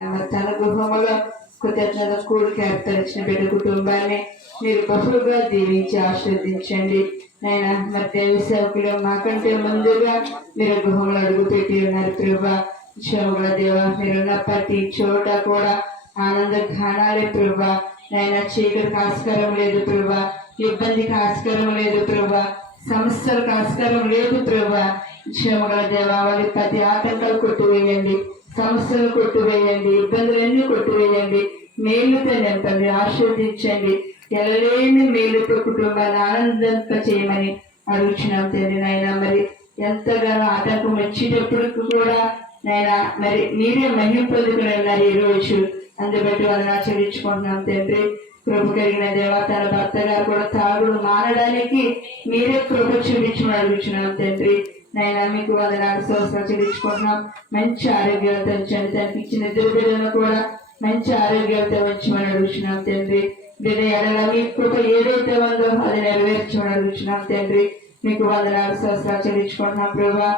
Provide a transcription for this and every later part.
తన గృహములో కృతజ్ఞత కూడికి ఏర్పరిచిన బిడ్డ కుటుంబాన్ని మీరు బహుగా దీవించి ఆశీర్వదించండి. నేను మధ్య సేవకులు మాకంటే ముందుగా మీరు గృహంలో అడుగు పెట్టి ఉన్నారు ప్రభా. శోభల దేవ, మీరున్న ప్రతి చోట కూడా ఆనంద ఘనాలే ప్రభా. నైనా చీకటికి ఆస్కారం లేదు ప్రభా, ఇబ్బందికి ఆస్కారం లేదు ప్రభా, సమస్యలకు ఆస్కారం లేదు ప్రభా. క్షమగల దేవ, వాళ్ళ ప్రతి ఆటంకాలు కొట్టివేయండి, సమస్యలు కొట్టివేయండి, ఇబ్బందులన్నీ కొట్టివేయండి, మేలుతో నింపండి, ఆశీర్వదించండి. ఎలలేని మేలుతో కుటుంబాన్ని ఆనందంగా చేయమని అడుగుచున్నాం తండ్రి. నాయన మరి ఎంతగానో ఆటంకం వచ్చేటప్పటికి కూడా నాయన మరి మీరే మహిమ పొందుకుని ఉన్నారు ఈ రోజు. అందుబట్టి వాళ్ళని ఆచరించుకుంటున్నాం తండ్రి. కృప కలిగిన దేవ, తన భర్త గారు కూడా తాగుడు మానడానికి మీరే కృప చూపించమని అడుగుచున్నాం తండ్రి. నైనా మీకు వందనాలు స్తోత్రాలు చెల్లించుకుంటున్నాం. మంచి ఆరోగ్యాలతో ఉంచండి. తనకి ఇచ్చిన ఇద్దరు బిడ్డలను కూడా మంచి ఆరోగ్యాలతో ఉంచమని అడుగుచున్నాం తండ్రి. బిడ్డ ఎడల మీ కృప ఏదైతే ఉందో అది నెరవేర్చమని అడుగుచున్నాం తండ్రి. మీకు వందనాలు స్తోత్రాలు చెల్లించుకుంటున్నాం ప్రభా.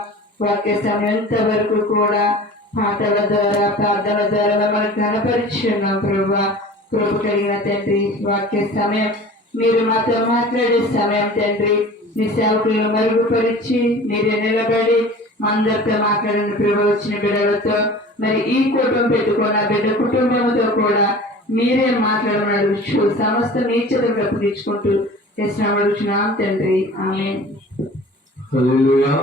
వాక్య సమయం వరకు కూడా పాటల ద్వారా ప్రార్థన ద్వారా మిమ్మల్ని కనపరిచున్నాం ప్రభా. కృప కలిగిన తండ్రి, వాక్య సమయం మీరు మాతో మాట్లాడే సమయం తండ్రి. మీ సేవకులను మరుగుపరిచి మీరే నిలబడి అందరితో మాట్లాడిన ప్రభు. వచ్చిన బిడ్డలతో మరి ఈ కుటుంబం పెట్టుకున్న బిడ్డ కుటుంబంతో కూడా మీరే మాట్లాడమని అడుగుచు సమస్త మీ చేతులకు అప్పగించుకుంటూ అడుగుచున్నాం తండ్రి. ఆమేన్. హల్లెలూయా.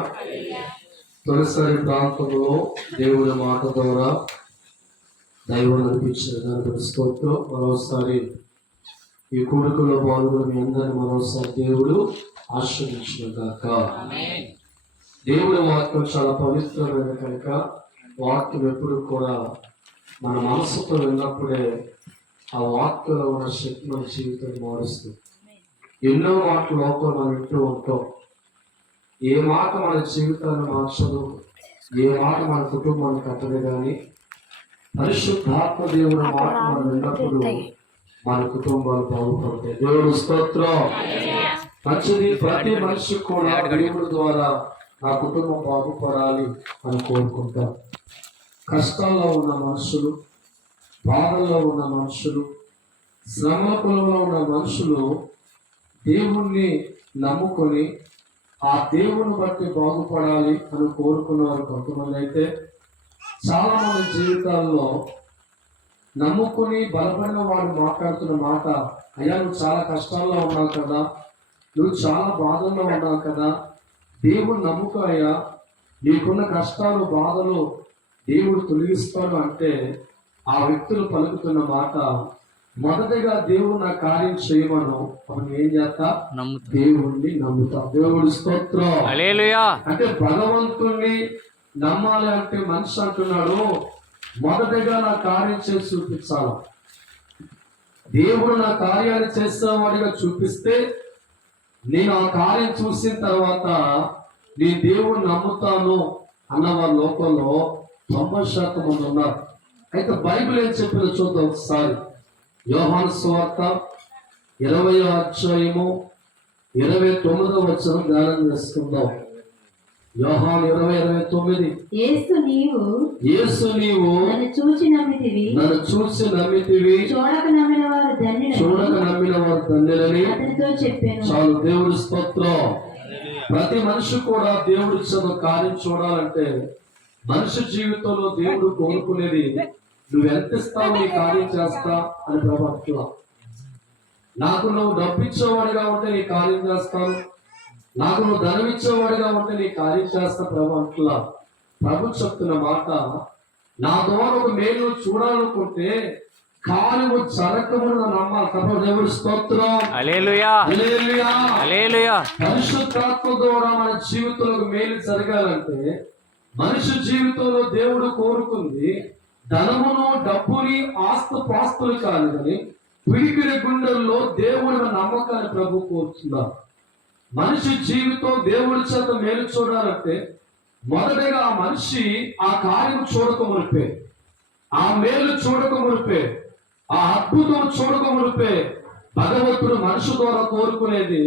తొలిసారి ప్రాంతంలో దేవుడి మాట ద్వారా దైవం అనిపించిన దానికి స్తోత్రం. మరోసారి ఈ కోరికలో పాల్గొని మీ అందరినీ మరోసారి దేవుడు ఆశీర్వదించిన గాక. దేవుడి వాక్యం చాలా పవిత్రమైన కనుక వాక్యం ఎప్పుడు కూడా మన మనసుతో విన్నప్పుడే ఆ వాక్యంలో ఉన్న శక్తి మన జీవితాన్ని మారుస్తుంది. ఎన్నో మాటలు లోపల మనం వింటూ ఉంటాం. ఏ మాట మన జీవితాన్ని మార్చదు, ఏ మాట మన కుటుంబాన్ని కట్టదు. కానీ పరిశుద్ధాత్మ దేవుడి మాట మనం విన్నప్పుడు మన కుటుంబాలు బాగుపడతాయి. దేవుడు స్తోత్రం. మంచిది. ప్రతి మనిషి కూడా దేవుడి ద్వారా నా కుటుంబం బాగుపడాలి అని కోరుకుంటారు. కష్టాల్లో ఉన్న మనుషులు, బాధల్లో ఉన్న మనుషులు, శ్రమకులలో ఉన్న మనుషులు దేవుణ్ణి నమ్ముకొని ఆ దేవుని బట్టి బాగుపడాలి అని కోరుకున్నవారు కొంతమంది అయితే, చాలా మంది జీవితాల్లో నమ్ముకుని బలపడిన వాడు మాట్లాడుతున్న మాట, అయ్యా నువ్వు చాలా కష్టాల్లో ఉన్నావు కదా, నువ్వు చాలా బాధల్లో ఉన్నావు కదా, దేవుడు నమ్ముకో అయ్యా, నీకున్న కష్టాలు బాధలు దేవుడు తొలగిస్తాడు అంటే ఆ వ్యక్తులు పలుకుతున్న మాట, మొదటిగా దేవుడు నా కార్యం చేయమను, అప్పుడు ఏం చేస్తా? దేవుణ్ణి నమ్ముతా. దేవుడి స్తోత్రం. హల్లెలూయా. అంటే భగవంతుణ్ణి నమ్మాలి అంటే మనిషి అంటున్నాడు మొదటిగా నా కార్యం చేసి చూపించాలి. దేవుడు నా కార్యాన్ని చేసేవాడిగా చూపిస్తే నేను ఆ కార్యం చూసిన తర్వాత నీ దేవుడు నమ్ముతాను అన్నవారి లోకంలో 90% మంది ఉన్నారు. అయితే బైబిల్ ఏం చెప్పిందో చూద్దాం ఒకసారి. యోహాను సువార్త 20వ అధ్యాయము 29వ వచనం ధ్యానం చేసుకుందాం. యోహాను 20:29. యేసు నీవు నన్ను చూసి నమ్మితివి, చూడక నమ్మిన వారు ధన్యులని అతనితో చెప్పాను. చాలు. దేవుడి స్తోత్రం. ప్రతి మనిషి కూడా దేవుడి ఇచ్చిన కార్యం చూడాలంటే మనిషి జీవితంలో దేవుడు కోరుకునేది నువ్వు ఎంత ఇస్తావు నీ కార్యం చేస్తా అని ప్రభావం. నాకు నువ్వు డబ్బిచ్చేవాడిగా ఉంటే నీ కార్యం చేస్తాను, నాకు నువ్వు ధనం ఇచ్చేవాడిగా ఉంటే నీ కార్యం చేస్తా ప్రభు. ప్రభు చెప్తున్న మాట, నా ద్వారా ఒక మేలు చూడాలనుకుంటే కార్యము జరగకుండా నమ్మాలి. ప్రభు దేవుడి స్తోత్రం. హల్లెలూయా. హల్లెలూయా. హల్లెలూయా. పరిశుద్ధాత్మ ద్వారా మన జీవితంలో మేలు జరగాలంటే మనిషి జీవితంలో దేవుడు కోరుకుంది ధనమును, డబ్బుని, పాస్తులు కాదు, కానీ పిడికిడి గుండెల్లో దేవుడి నమ్మకాన్ని ప్రభు కోరుతున్నారు. మనిషి జీవితం దేవుడి చేత మేలు చూడాలంటే మొదటిగా ఆ మనిషి ఆ కార్యం చూడక మునిపే, ఆ మేలు చూడక మునిపే, ఆ అద్భుతం చూడక మునిపే భగవంతుడు మనిషి ద్వారా కోరుకునేది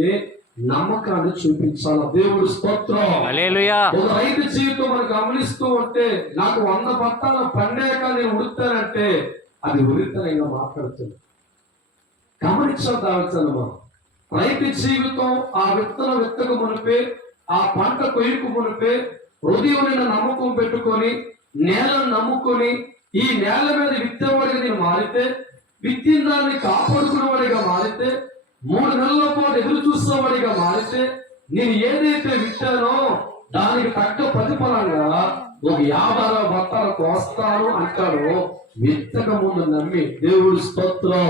నమ్మకాన్ని చూపించాలి. దేవుడి స్తోత్రం. హల్లెలూయా. ఒక రైతు జీవితం మనం గమనిస్తూ ఉంటే నాకు 100 బత్తాలు పండాక నేను ఉడుతానంటే అది ఉరితనంగా మాట్లాడుతుంది. గమనించాల్సిన రైతు జీవితం ఆ విత్తనం విత్తకు మునిపే, ఆ పంట కొయ్యకు మునిపే హృదయం నమ్మకం పెట్టుకొని నేలను నమ్ముకొని ఈ నేల మీద విత్తేవాడిగా నేను మారితే, విత్తిన దాన్ని కాపాడుకునేవాడిగా మారితే, 3 నెలల పాటు ఎదురు చూసేవాడిగా మారితే, నేను ఏదైతే విత్తానో దానికి తగ్గ ప్రతిఫలంగా ఒక 50 బత్తాలు కోస్తాను అంటాడు. విత్తక ముందు నమ్మి. దేవుడి స్తోత్రం.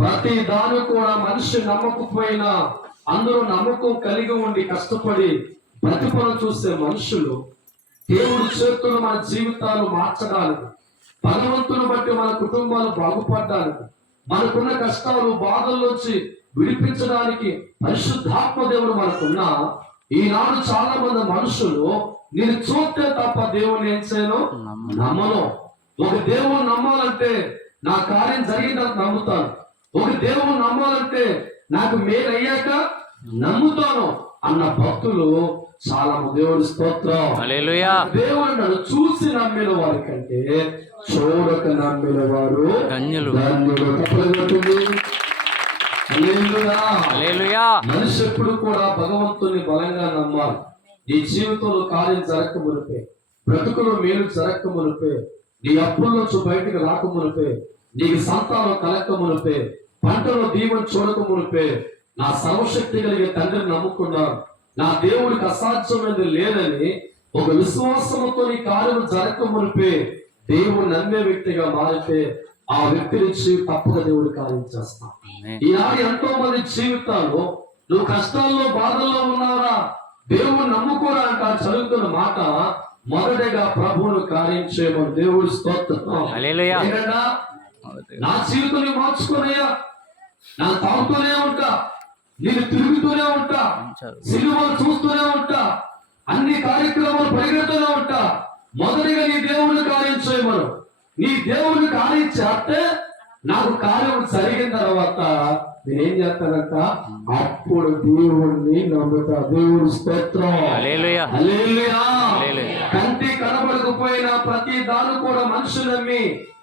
ప్రతి దాని కూడా మనిషి నమ్మకపోయినా అందరూ నమ్మకం కలిగి ఉండి కష్టపడి ప్రతిఫలం చూసే మనుషులు దేవుడి చేతులు మన జీవితాలు మార్చడానికి, భగవంతుని బట్టి మన కుటుంబాలు బాగుపడడానికి, మనకున్న కష్టాలు బాధల్లోంచి విడిపించడానికి పరిశుద్ధాత్మ దేవుడు మనకున్నా, ఈనాడు చాలా మంది మనుషులు నేను చూస్తే తప్ప దేవుని ఏం చేయను, నమ్మను. ఒక దేవుని నమ్మాలంటే నా కార్యం జరిగిందని నమ్ముతాను. ఒక దేవుని నమ్మాలంటే నాకు మేలు అయ్యాక నమ్ముతాను అన్న భక్తులు చాలా దేవుడి స్తోత్రం. హల్లెలూయా. దేవుడు నన్ను చూసి నమ్మిన వారి కంటే చూడక నమ్మిన వారు ధన్యులు. హల్లెలూయా. మనిషి ఎప్పుడు కూడా భగవంతుని బలంగా నమ్మాలి. నీ జీవితంలో కార్యం జరగక మునిపే, బ్రతుకులో మేలు జరగక మునిపే, నీ అప్పుల నుంచి బయటకు రాక మునిపే, నీకు సంతానం కలగక మునిపే, పంటలో దీవెన చూడక మునిపే, నా సర్వశక్తి కలిగే తండ్రిని నమ్ముకున్నాను, నా దేవుడికి అసాధ్యమైనది లేదని ఒక విశ్వాసంతో నీ కార్యం జరగక మునిపే దేవుడు నమ్మే వ్యక్తిగా మారితే ఆ వ్యక్తి నుంచి తప్పక దేవుడు కార్యం చేస్తాం. ఈనాడు ఎంతో మంది జీవితాలు నువ్వు కష్టాల్లో బాధల్లో ఉన్నారా, దేవుడు నమ్ముకోరా అంట చదువుతున్న మాట మొదటగా ప్రభువును కార్యం చేయమని దేవుడు స్తోత్రం. ఏంటంటే నా జీవితం మార్చుకోనయ్యా, నా తాగుతూనే ఉంటా, నేను తిరుగుతూనే ఉంటా, సినిమాలు చూస్తూనే ఉంటా, అన్ని కార్యక్రమాలు పరిగెడుతూనే ఉంటా. మొదటిగా నీ దేవుని కార్యం చేయమను. నీ దేవుని కార్యం చేస్తే నాకు కార్యం జరిగిన తర్వాత నేనేం చేస్తానంట, అప్పుడు దేవుణ్ణి నమ్ముతా. దేవుడి స్తోత్రం. హల్లెలూయా. హల్లెలూయా. కంటి కనబడకపోయినా ప్రతి దాన్ని కూడా మనుషులు నమ్మి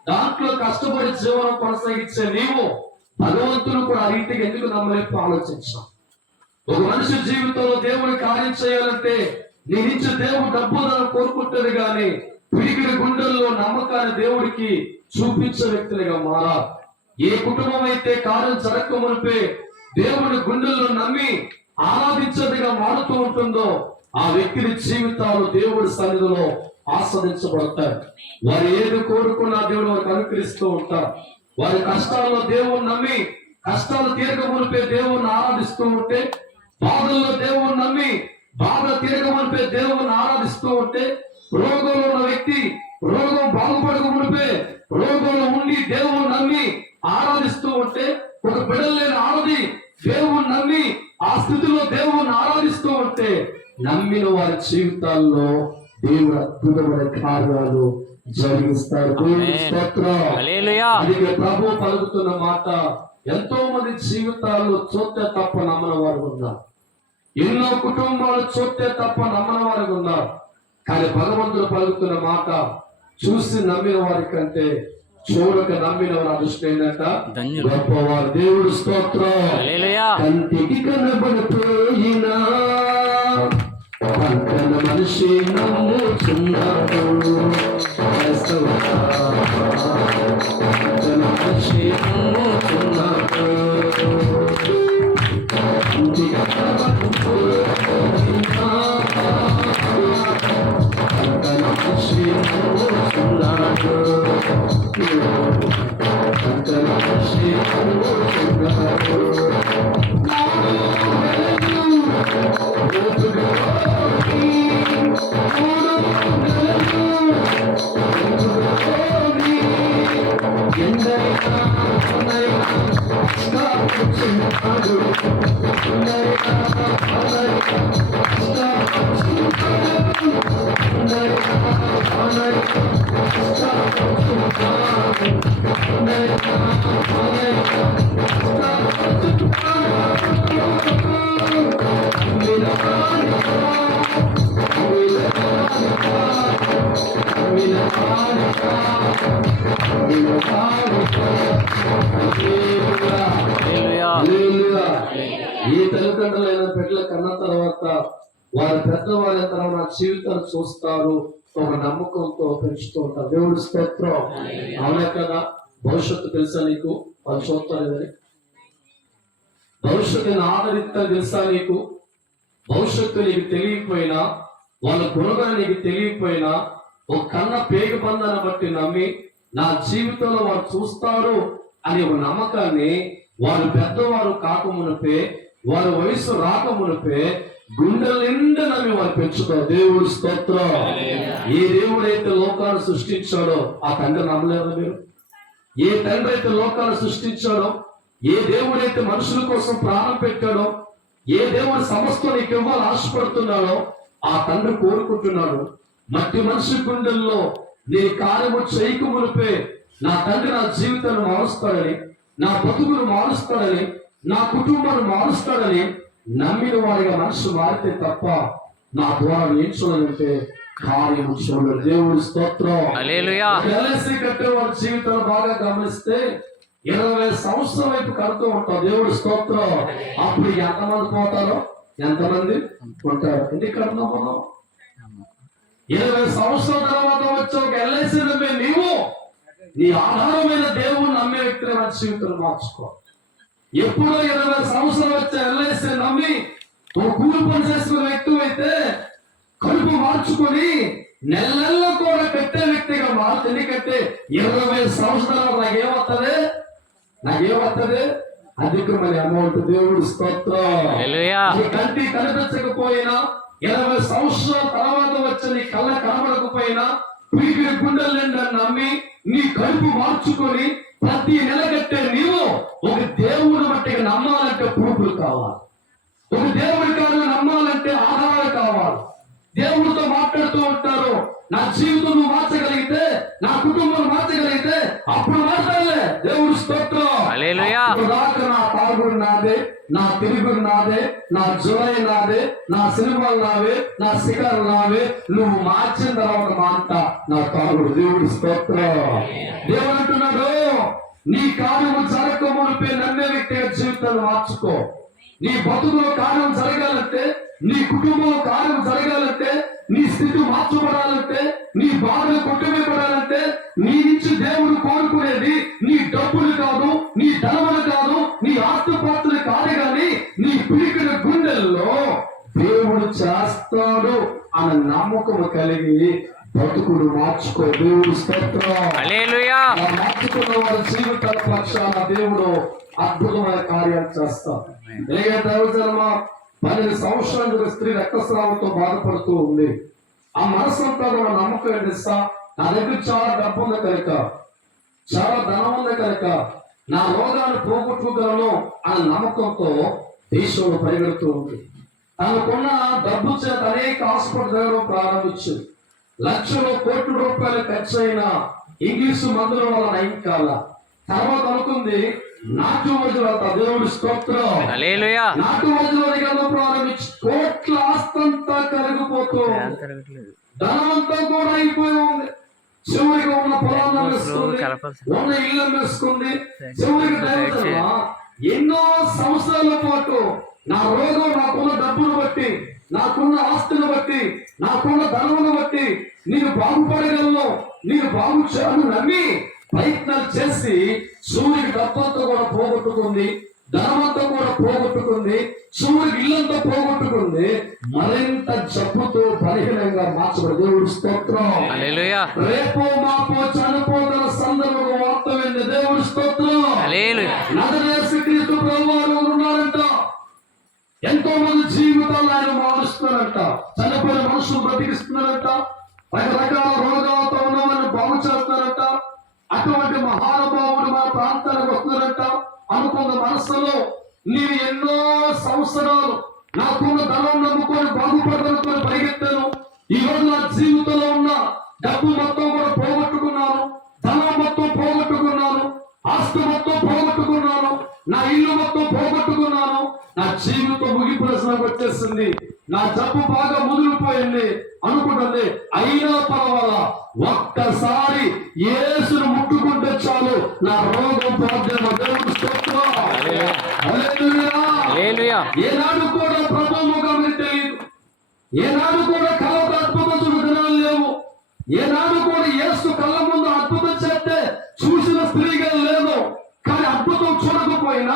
దాంట్లో కష్టపడి జీవనం కొనసాగించే నీవు భగవంతుడు కూడా ఆ రీతికి ఎందుకు నమ్మలేపు ఆలోచించాం. ఒక మనిషి జీవితంలో దేవుని కార్యం చేయాలంటే నీ నుంచి దేవుడు డబ్బులను కోరుకుంటుంది కానీ పిడికిడి గుండెల్లో నమ్మకాన్ని దేవుడికి చూపించే వ్యక్తులుగా మారా. ఏ కుటుంబం అయితే కార్యం జరగక మునిపే దేవుడి గుండెల్లో నమ్మి ఆరాధించేదిగా మారుతూ ఉంటుందో ఆ వ్యక్తి జీవితాలు దేవుడి సన్నిధిలో ఆస్వాదించబడతాయి. వారు ఏది కోరుకున్నా దేవుడు వారికి అనుకరిస్తూ ఉంటారు. వారి కష్టాల్లో దేవుణ్ణి నమ్మి కష్టాలు తీరక మునిపే దేవుణ్ణి ఆరాధిస్తూ ఉంటే, బాధల్లో దేవుణ్ణి నమ్మి బాధ తీరక మునిపే దేవుణ్ణి ఆరాధిస్తూ ఉంటే, రోగంలో ఉన్న వ్యక్తి రోగం బాగుపడక మునిపే రోగంలో ఉండి దేవుణ్ణి నమ్మి ఆరాధిస్తూ ఉంటే, ఒక బిడ్డలు లేని ఆడది దేవుణ్ణి నమ్మి ఆ స్థితిలో దేవుణ్ణి ఆరాధిస్తూ ఉంటే నమ్మిన వారి జీవితాల్లో దేవుడు అద్భుతమైన కార్యాలు జరిగిస్తారు. అందుకే ప్రభు పలుకుతున్న మాట, ఎంతో మంది జీవితాల్లో చూస్తే తప్ప నమ్మని వారు ఉన్నారు. ఎన్నో కుటుంబాలు చూస్తే తప్ప నమ్మని వారు ఉన్నారు. కానీ భగవంతుడు పలుకుతున్న మాట, చూసి నమ్మిన వారి కంటే చూడక నమ్మిన వారు అదృష్టం ఏంటంట, గొప్పవారు. దేవుడు స్తోత్రం. కంటికి కనబడిపోయినా పక్కన మనిషి నమ్ముచున్నాడు, పక్కన మనిషి నమ్ముచున్నాడు. కంటికి కనబడిపోయినా పక్కన మనిషి నమ్ముచున్నాడు, పక్కన మనిషి నమ్ముచున్నాడు. ఏ తల్లిదండ్రులైన బిడ్డలు కన్న తర్వాత వారి పెద్దవాళ్ళ తర్వాత జీవితాలు చూస్తారు, ఒక నమ్మకంతో పెంచుతూ ఉంటారు. దేవుడి స్తోత్రం. అవునే కదా. భవిష్యత్తు తెలుసా నీకు? వాళ్ళు చూస్తారేదని భవిష్యత్తుని ఆదరిస్తా తెలుసా నీకు? భవిష్యత్తు నీకు తెలియకపోయినా, వాళ్ళ గుణగా నీకు తెలియకపోయినా, ఒక కన్న పేగ బంధాన్ని బట్టి నమ్మి నా జీవితంలో వారు చూస్తారు అనే ఒక నమ్మకాన్ని వారు పెద్దవారు కాకమునిపే, వారి వయసు రాకమునిపే గుండెల నిండా నమ్మి వారు పెంచుతారు. దేవుడి స్తోత్రం. ఏ దేవుడైతే లోకాన్ని సృష్టించాడో ఆ తండ్రి నమ్మలేరు మీరు? ఏ తండ్రి అయితే లోకాన్ని సృష్టించాడో, ఏ దేవుడైతే మనుషుల కోసం ప్రాణం పెట్టాడో, ఏ దేవుడు సమస్తం నీకు ఇవ్వాలి ఆశపడుతున్నాడో ఆ తండ్రి కోరుకుంటున్నాడు. మట్టి మనిషి గుండెల్లో నీ కార్యము చేయకు మునిపే నా తండ్రి నా జీవితాన్ని మారుస్తాడని, నా బతుకును మారుస్తాడని, నా కుటుంబాన్ని మారుస్తాడని నమ్మిన వారిగా మనసు మారితే తప్ప నా ద్వారా ఏం చూడాలంటే కార్యము చూడలేదు. దేవుడి స్తోత్రం. ఎల్ఐసి కట్టే వారి జీవితాలు బాగా గమనిస్తే 20 సంవత్సరాల వైపు కడుతూ ఉంటాం. దేవుడి స్తోత్రం. అప్పుడు ఎంతమంది పోతారో, ఎంతమంది ఉంటారు? ఎందుకు కడుతున్నాం మనం? 20 సంవత్సరాల తర్వాత వచ్చే ఒక ఎల్ఐసి నమ్మే నీవు నీ ఆధారమైన దేవుని నమ్మే వ్యక్తిని మన జీవితాలు మార్చుకో. ఎప్పుడో 20 సంవత్సరాలు వచ్చే ఎల్ఐసి నమ్మి ఒక కూలి పని చేసుకునే వ్యక్తి అయితే కడుపు మార్చుకొని నెలల్లో కూడా కట్టే వ్యక్తిగా మారుతుంది. ఎందుకంటే 20 సంవత్సరాలు నాకేమవుతుంది అధికమైన అమౌంట్. దేవుడి స్తోత్రం. నీ కంటి కనిపించకపోయినా 20 సంవత్సరాల తర్వాత వచ్చి నీ కళ్ళ కనబడకపోయినా పీకిన గుండెల నిండా నమ్మి నీ కడుపు మార్చుకొని ప్రతి నెల కట్టే నీవు ఒక దేవుని మట్టిగా నమ్మాలంటే ప్రూఫ్లు కావాలి. ఒక దేవుడి కాదు నమ్మాలంటే ఆధారాలు కావాలి. దేవుడితో మాట్లాడుతూ ఉంటారు. నా జీవితం నువ్వు మార్చగలిగితే, నా కుటుంబం మార్చగలిగితే అప్పుడు మాట్లాడలే. దేవుడి స్తోత్రం. దాకా నా తాగుడు నాదే, నా తిరుగుడు నాదే, నా జులై నాదే, నా సినిమాలు నావే, నా సిగారు నావే. నువ్వు మార్చిన తర్వాత మాట నా తాగుడు. దేవుడి స్తోత్రం. దేవుడు అంటున్నాడు, నీ కార్యము జరగక మునిపే నమ్మే వ్యక్తిగా జీవితాన్ని మార్చుకో. నీ బతుకులో కార్యం జరగాలంటే, నీ కుటుంబంలో కార్యం జరగాలంటే, నీ స్థితి మార్చబడాలంటే, నీ బాధలు కొట్టువేయబడాలంటే నీ నుంచి దేవుడు కోరుకునేది నీ డబ్బులు కాదు, నీ ధనములు కాదు, నీ ఆస్తిపాస్తులు కాదు, కానీ నీ పిలికిన గుండెల్లో దేవుడు చేస్తాడు అన్న నమ్మకం కలిగి బతుకుడు మార్చుకో. దేవుడు స్తోత్రం. మార్చుకున్న వారి జీవితాల పక్షాన దేవుడు అద్భుతమైన కార్యాలు చేస్తారు. 12 సంవత్సరాల స్త్రీ రక్తస్రావంతో బాధపడుతూ ఉంది. ఆ మనసంతా కూడా నమ్మకం ఏంటిస్తా, నా దగ్గర చాలా డబ్బు ఉంది కనుక, చాలా ధనం ఉంది కనుక నా రోగాన్ని పోగొట్టుకోగలను అనే నమ్మకంతో దేశంలో పరిగెడుతూ ఉంది. తనకున్న డబ్బు చేత అనేక హాస్పిటల్ దగ్గర ప్రారంభించింది. లక్షలు కోట్ల రూపాయలు ఖర్చు అయిన ఇంగ్లీషు మందుల వల్ల నయం కాల. తర్వాత అనుకుంది నాటు వదిలేత. దేవుడి స్తోత్రం. నాటు వదిలేగా ప్రారంభించి కోట్ల ఆస్తంతా కరిగిపోతూ ధనమంతా కూడా అయిపోయి ఉంది. చివరికి ఉన్న పొలాన్ని అమ్మేసుకుంది, ఉన్న ఇల్లు అమ్మేసుకుంది. చివరికి ఎన్నో సంవత్సరాల పాటు నా రోగం, నాకున్న డబ్బును బట్టి, నాకున్న ఆస్తులను బట్టి, నాకున్న ధనమును బట్టి నేను బాగుపడగలను, నేను బాగు చేయాలని నమ్మి ప్రయత్నాలు చేసి సూర్యుడికి డబ్బంతా కూడా పోగొట్టుకుంది, ధనమంతా కూడా పోగొట్టుకుంది, సూర్యుడికి ఇల్లంతా పోగొట్టుకుంది. మరింత జబ్బుతో బలహీనంగా మార్చబడి. దేవుడి స్తోత్రం. రేపో మాపో చనిపోగల సందర్భంగా వార్త వింది. దేవుడి స్తోత్రం. నజరేయుడు ప్రభువారు ఉన్నారంట. ఎంతో మంది జీవితాలు ఆయన మారుస్తున్నారంట. చనిపోయిన మనుషులు బ్రతికిస్తున్నారంట. రకరకాల రోగాలతో ఉన్నవారిని బాగు చేస్తున్నారంట. అటువంటి మహానుభావుడు మన ప్రాంతానికి వస్తున్నారంట. అనుకున్న మనసులో నేను ఎన్నో సంవత్సరాలు నాకున్న ధనం నమ్ముకొని బాగుపడాలనుకొని పరిగెత్తాను. ఈ రోజు నా జీవితంలో ఉన్న డబ్బు మొత్తం కూడా పోగొట్టుకున్నాను, ధనం మొత్తం పోగొట్టుకున్నాను, ఆస్తి మొత్తం పోగొట్టుకున్నాను, నా ఇల్లు మొత్తం పోగొట్టుకున్నాను. నా జీవితం ముగింపు దశలోకి వచ్చేసింది. నా జబ్బు బాగా ముదిరిపోయింది అనుకుంటుంది. అయినా పర్వాలా, ఒక్కసారి యేసును ముట్టుకుంటే చాలు నా రోగం ప్రార్థన. దేవుడి స్తోత్రం. హల్లెలూయా. ఏనాడు కూడా ప్రభు ముఖానికి తెలియదు. ఏనాడు కూడా కళకు అద్భుతం చూడడం లేవు. ఏనాడు కూడా యేసు కళ్ళ ముందు అద్భుతం చేస్తే చూసిన స్త్రీగా లేదు. కానీ అద్భుతం చూడకపోయినా,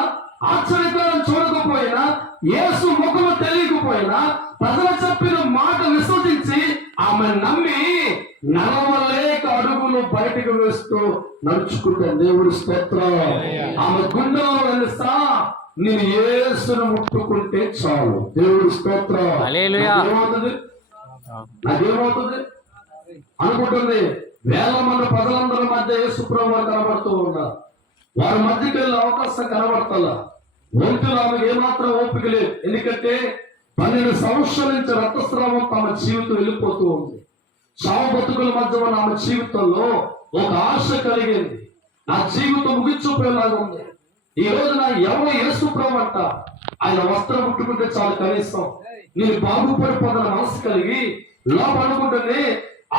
ఆశ్చర్యకరం చూడకపోయినా, యేసు ముఖము తెలియకపోయినా, ప్రజలు చెప్పిన మాట విశ్వసించి ఆమె నమ్మి నడవలేక అడుగులు బయటకు వేస్తూ నడుచుకుంటే దేవుడి స్తోత్రం. ఆమె గుండెలో వెలుస్తా నేను యేసును ముట్టుకుంటే చాలు. దేవుడి స్తోత్రం. ఏమవుతుంది? నాకేమవుతుంది అనుకుంటుంది. వేల మంది ప్రజలందరి మధ్య యేసు ప్రభువు కనబడుతూ ఉన్నారు. వారి మధ్యకి వెళ్ళే అవకాశం కనబడతలా. ఒంటిలో ఆమెకు ఏమాత్రం ఓపిక లేదు. ఎందుకంటే 12 సంవత్సరాల నుంచి రక్తస్రావం తమ జీవితం వెళ్ళిపోతూ ఉంది. చావు బతుకుల మధ్య ఉన్న ఆమె జీవితంలో ఒక ఆశ కలిగింది. నా జీవితం ముగించుకుపోయేలాగా ఉంది. ఈ రోజు నా ఎవరు యేసు ప్రభు అంట ఆయన వస్త్రం ముట్టుకుంటే చాలు, కనీసం నేను బాగుపడిపోతున్న మనసు కలిగి లోపల అనుకుంటుంది.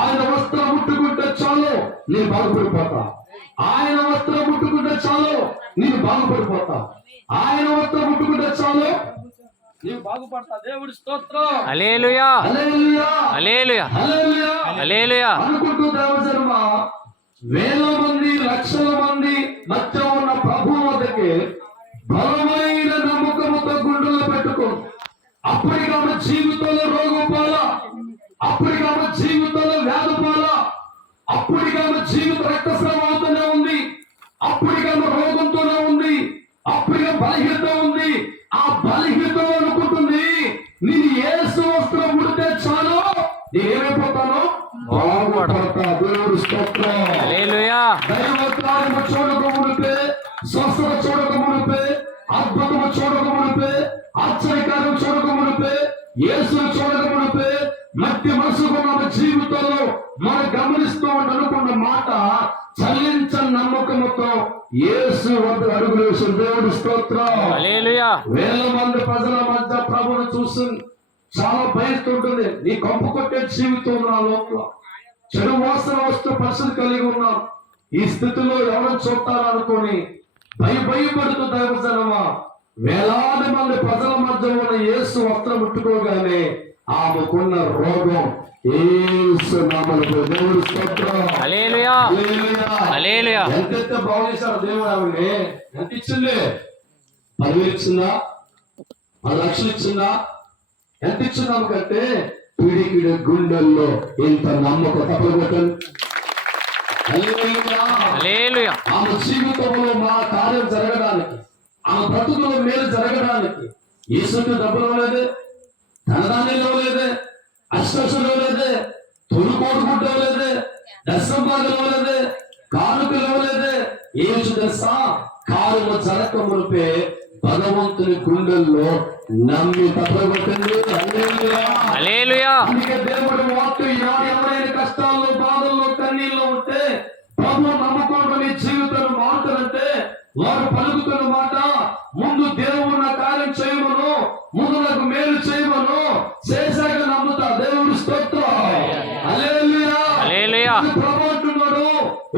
ఆయన వస్త్రం ముట్టుకుంటే చాలు నేను బాగుపడిపోతా. ఆయన వస్త్రం ముట్టుకుంటే చాలు నేను బాగుపడిపోతా. ఆయన వస్త్రం ముట్టుకుంటే చాలు నీవు బాగుపడతా. దేవుడి స్తోత్రం. హల్లెలూయా, హల్లెలూయా, హల్లెలూయా, హల్లెలూయా అనుకుంటూ దేవజన్మ వేల మంది లక్షల మంది మధ్య ఉన్న ప్రభు వద్దకి బలమైన నమ్మకముతో గుండెల్లో పెట్టుకుంది. అప్పటికి ఆమె జీవితంలో రోగం పాల, అప్పటికి ఆమె జీవితంలో వ్యాధి పాల, అప్పటికి ఆమె జీవిత రక్తస్రావం అవుతూనే ఉంది, అప్పటికి ఆమె రోగంతోనే ఉంది, అప్పటికే బలహీనత ఉంది. ఆ బలహీనత అనుకుంటుంది నేను యేసు వస్త్రం ముడితే చాలు నేనేమైపోతాను, బాగుపడతా. దేవుడి స్తోత్రం. హల్లెలూయా. దైవత్వాన్ని చూడక మునిపే, స్వస్థత చూడక మునిపే, అద్భుతము చూడక మునిపే, ఆశ్చర్యకారం చూడక మునిపే, యేసును చూడక మునిపే, మధ్య మనసుకున్న జీవితంలో మనం గమనిస్తూ అనుకున్న మాట చల్లించని నమ్మకముతో యేసు వద్ద అడుగులు వేసిన దేవుడి స్తోత్రం. హల్లెలూయా. వేల మంది ప్రజల మధ్య ప్రభువును చూసి చాలా భయస్తుంటుంది. నీ కంపు కొట్టే జీవితం నా లోపల చెడు వాసన వస్తూ పరిస్థితి కలిగి ఉన్నాం. ఈ స్థితిలో ఎవరు చూస్తారనుకొని భయపడుతూ దైవజనమా వేలాది మంది ప్రజల మధ్య ఉన్న యేసు వస్త్రం ముట్టుకోగానే ఆమెకున్న రోగం యేసు నామములో దేవుడి స్తోత్రం. హల్లెలూయా, హల్లెలూయా. ఎంతైతే బాగు చేశారు దేవుడు ఆవిడని. ఎంత ఇచ్చింది? 10,000 ఇచ్చిందా? 10 లక్షలు ఇచ్చిందా? ఎంత ఇచ్చింది ఆమెకంటే పిడికిడి గుండెల్లో ఇంత నమ్మకం తప్పకొట్టండి. హల్లెలూయా. ఆమె జీవితంలో మా కార్యం జరగడానికి, ఆమె బ్రతుకులో మేలు జరగడానికి యేసుకి డబ్బులు ఇవ్వలేదే, ధనధాన్యాలు ఇవ్వలేదే, అష్టలు ఇవ్వలేదే, తొలికోడుకుంటూ ఇవ్వలేదే, దశంభాగం ఇవ్వలేదే, కానుకలు ఇవ్వలేదే. ఏం తెలుసా? కారులో జరగక మునిపే భగవంతుని గుండెల్లో నమ్మి తప్పకొట్టింది. హల్లెలూయా. అందుకే దేవుడి వాక్కు ఈనాడు ఎవరైనా కష్టాల్లో, బాధల్లో, కన్నీళ్ళు ఉంటే ప్రభు నమ్మకంలో నీ జీవితాన్ని మారుతారంటే వారు పలుకుతున్న మాట ముందు దేవుడు నా కార్యం చేయమను, ముందు నాకు మేలు చేయమను, చేశాక నమ్ముతా. దేవుడి స్తోత్రం. హల్లెలూయా, హల్లెలూయా. ప్రభు అంటున్నాడు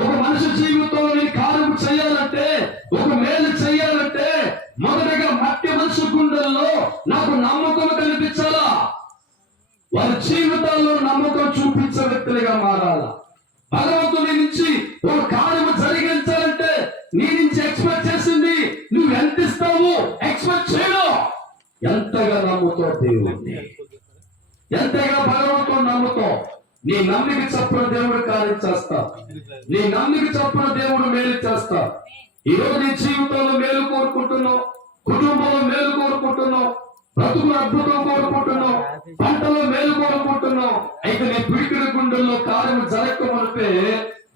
ఒక మనిషి జీవితంలో నీ కార్యం చేయాలంటే, ఒక మేలు చేయాలంటే మొదటగా మట్టి మనిషి గుండెల్లో నాకు నమ్మకం కనిపించాలా. వారి జీవితాల్లో నమ్మకం చూపించే వ్యక్తులుగా మారాలా. భగవంతుని నుంచి ఒక కార్యము జరిగించాలంటే నీ నుంచి ఎక్స్పెక్ట్ చేసింది నువ్వు ఎంత ఇస్తావు ఎక్స్పెక్ట్ చేయడం. ఎంతగా నమ్ముతావు దేవుడిని, ఎంతగా భగవంతుడు నమ్ముతావు. నీ నమ్మిక చప్పున దేవుడు కార్యం చేస్తా, నీ నమ్మిక చప్పున దేవుడు మేలు చేస్తా. ఈ రోజు నీ జీవితంలో మేలు కోరుకుంటున్నావు, కుటుంబంలో మేలు కోరుకుంటున్నావు, బ్రతుకులు అద్భుతం కోరుకుంటున్నావు, పంటలో మేలు కోరుకుంటున్నావు. అయితే నీ పిడికిడి గుండెల్లో కార్యం జరగకమనిపే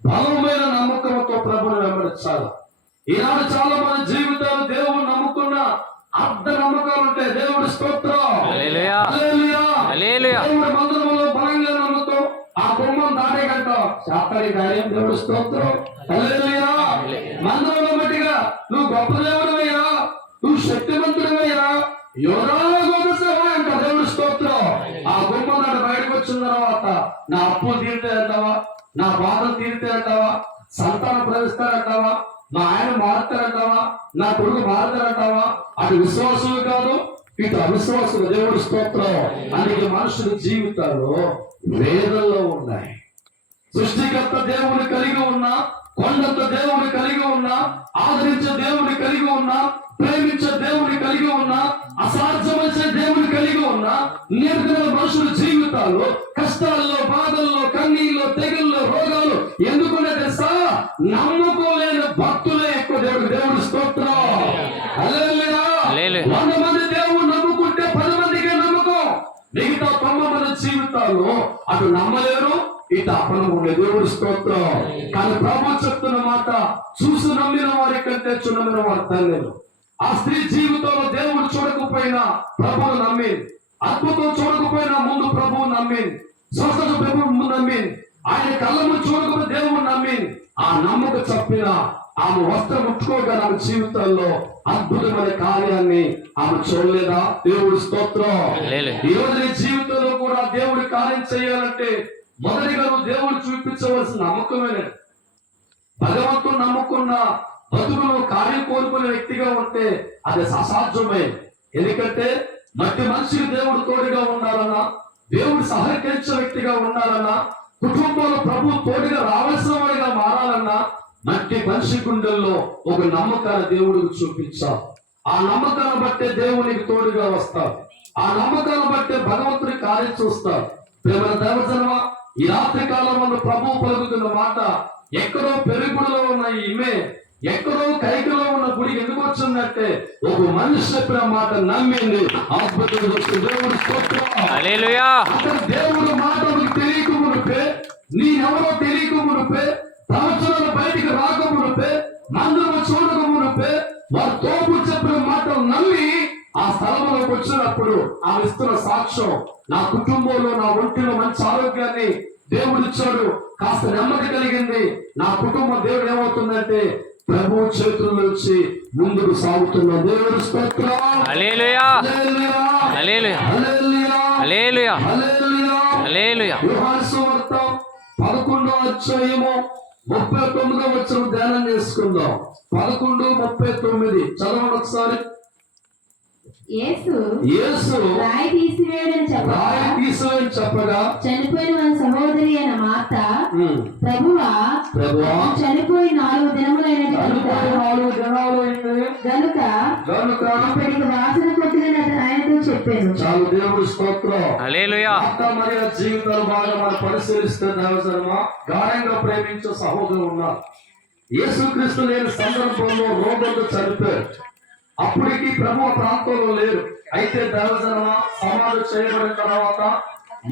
బలమైన నమ్మకంతో ప్రభుని వెంబడించాలి. ఈనాడు చాలా మంది జీవితాలు దేవుడు నమ్ముకున్న అర్ధ నమ్మకాలు ఉంటాయి. దేవుడి స్తోత్రం. హల్లెలూయా, హల్లెలూయా. దేవుడి మందిరంలో బలంగా నమ్ముతాం, ఆ కుమ్మం దాటేగంట శాతాడి కార్యం. దేవుడి స్తోత్రం. హల్లెలూయా. మందిరంలో బట్టిగా నువ్వు గొప్ప దేవుడివయ్యా, నువ్వు శక్తివంతుడివయ్యా, అంట. దేవుడి స్తోత్రం. ఆ గుమ్మం నాడు బయటకు వచ్చిన తర్వాత నా అప్పులు తీరితే అంటావా, నా బాధలు తీరితే అంటావా, సంతానం ప్రవేశిస్తారంటావా, మా ఆయన మారుతారంటావా, నా కొడుకు మారుతారంటావా? అటు విశ్వాసమే కాదు, ఇటు అవిశ్వాసులు. దేవుడి స్తోత్రం. అందుకే మనుషుల జీవితాలు వేదనలో ఉన్నాయి. సృష్టికర్త దేవుని కలిగి ఉన్నా, కొండంత దేవుని కలిగి ఉన్నా, ఆదరించే దేవుని కలిగి ఉన్నా, ప్రేమించే దేవుని కలిగి ఉన్నా, అసాధ్యమచ్చే దేవుని కలిగి ఉన్నా, నేర్పిన మనుషుల జీవితాలు కష్టాల్లో, బాధల్లో, కన్నీళ్ళు, తెగుళ్ళు, రోగాలు ఎందుకునే తెలుసా? నమ్మకోలేని భక్తులే ఎక్కువ. దేవుడి స్తోత్రం. హల్లెలూయా. 100 మంది దేవుడు నమ్ముకుంటే 10 మందికే నమ్మకం. మిగతా 90 మంది జీవితాలు అటు నమ్మలేరు, ఇటు అపనమ్ముకునే. దేవుడి స్తోత్రం. కానీ ప్రభు చెప్తున్న మాట, చూసి నమ్మిన వారి కంటే చున్నమిన వారు తల్లేదు. ఆ స్త్రీ జీవితంలో దేవుడు చూడకపోయినా ప్రభువు నమ్మింది. అద్భుతం చూడకపోయినా ముందు ప్రభువు నమ్మింది. స్వస్థత ప్రభువు ముందు నమ్మింది. ఆయన కళ్ళము చూడకపోతే దేవుడు నమ్మింది. ఆ నమ్మక చెప్పిన ఆమె వస్త్రం ముట్టుకోగా ఆమె జీవితంలో అద్భుతమైన కార్యాన్ని ఆమె చూడలేదా? దేవుడి స్తోత్రం. ఈ రోజు నీ జీవితంలో కూడా దేవుడి కార్యం చేయాలంటే మొదటిగా నువ్వు దేవుడు చూపించవలసిన నమ్మకమే. భగవంతుడు నమ్ముకున్న బతుకును కార్యం కోరుకునే వ్యక్తిగా ఉంటే అది అసాధ్యమే. ఎందుకంటే మట్టి మనిషికి దేవుడు తోడుగా ఉండాలన్నా, దేవుడు సహకరించే వ్యక్తిగా ఉండాలన్నా, కుటుంబంలో ప్రభు తోడుగా రావాల్సిన వాడిగా మారాలన్నా మట్టి మనిషి గుండెల్లో ఒక నమ్మకాన్ని దేవుడికి చూపించాలి. ఆ నమ్మకాన్ని బట్టే దేవునికి తోడుగా వస్తారు. ఆ నమ్మకాన్ని బట్టే భగవంతుడి కార్యం చూస్తారు. ప్రేమ దేవజన్మ, ఈ రాత్రి కాలంలో ప్రభువు పలుకుతున్న మాట, ఎక్కడో పెరుగుడులో ఉన్న ఈమె ఎక్కడో కైకలో ఉన్న గుడికి ఎందుకు వచ్చిందంటే ఒక మనిషి చెప్పిన మాట నమ్మింది. అద్భుతం. దేవుడు స్తోత్రం. హల్లెలూయా. దేవుడు మాట తెలియక మునిపే, నీవెవరో తెలియక మునిపే, ప్రవచనాలు బయటికి రాక మునిపే, మందులు చూడక మునిపే, వారు తోపు చెప్పిన మాటలు నమ్మి ఆ స్థలంలోకి వచ్చినప్పుడు ఆమె ఇస్తున్న సాక్ష్యం, నా కుటుంబంలో నా ఒంటిలో మంచి ఆరోగ్యాన్ని దేవుడు ఇచ్చాడు, కాస్త నెమ్మది కలిగింది, నా కుటుంబం దేవుడు ఏమవుతుందంటే ప్రభు చేతుల నుంచి ముందుకు సాగుతున్న. దేవుడు స్తోత్రం. హల్లెలూయా. హల్లెలూయా. హల్లెలూయా. హల్లెలూయా. యోహాను సువార్త 11వ అధ్యాయము 39వ వచనం ధ్యానం చేసుకుందాం. 11:39 చదవండి ఒకసారి. యేసు రాయి తీసివేయడని చెప్పగా చనిపోయిన మన సహోదరి అయిన మార్త, ప్రభువా చనిపోయి 4 దినములైనది గనుక ఇప్పటికి వాసన కొట్టిన ఆయనతో చెప్పాను. చాలు. దేవుడి స్తోత్రం. హల్లెలూయా. మరి జీవితాలు బాగా మనం పరిశీలిస్తే దేవజన్మ, గాఢంగా ప్రేమించే సహోదరులు ఉన్నారు. యేసుక్రీస్తు లేని సందర్భంలో రోగులతో చనిపోయారు. అప్పటికి ప్రభు ప్రాంతంలో లేరు. అయితే దేవజన్మ సమాధి చేయబడిన తర్వాత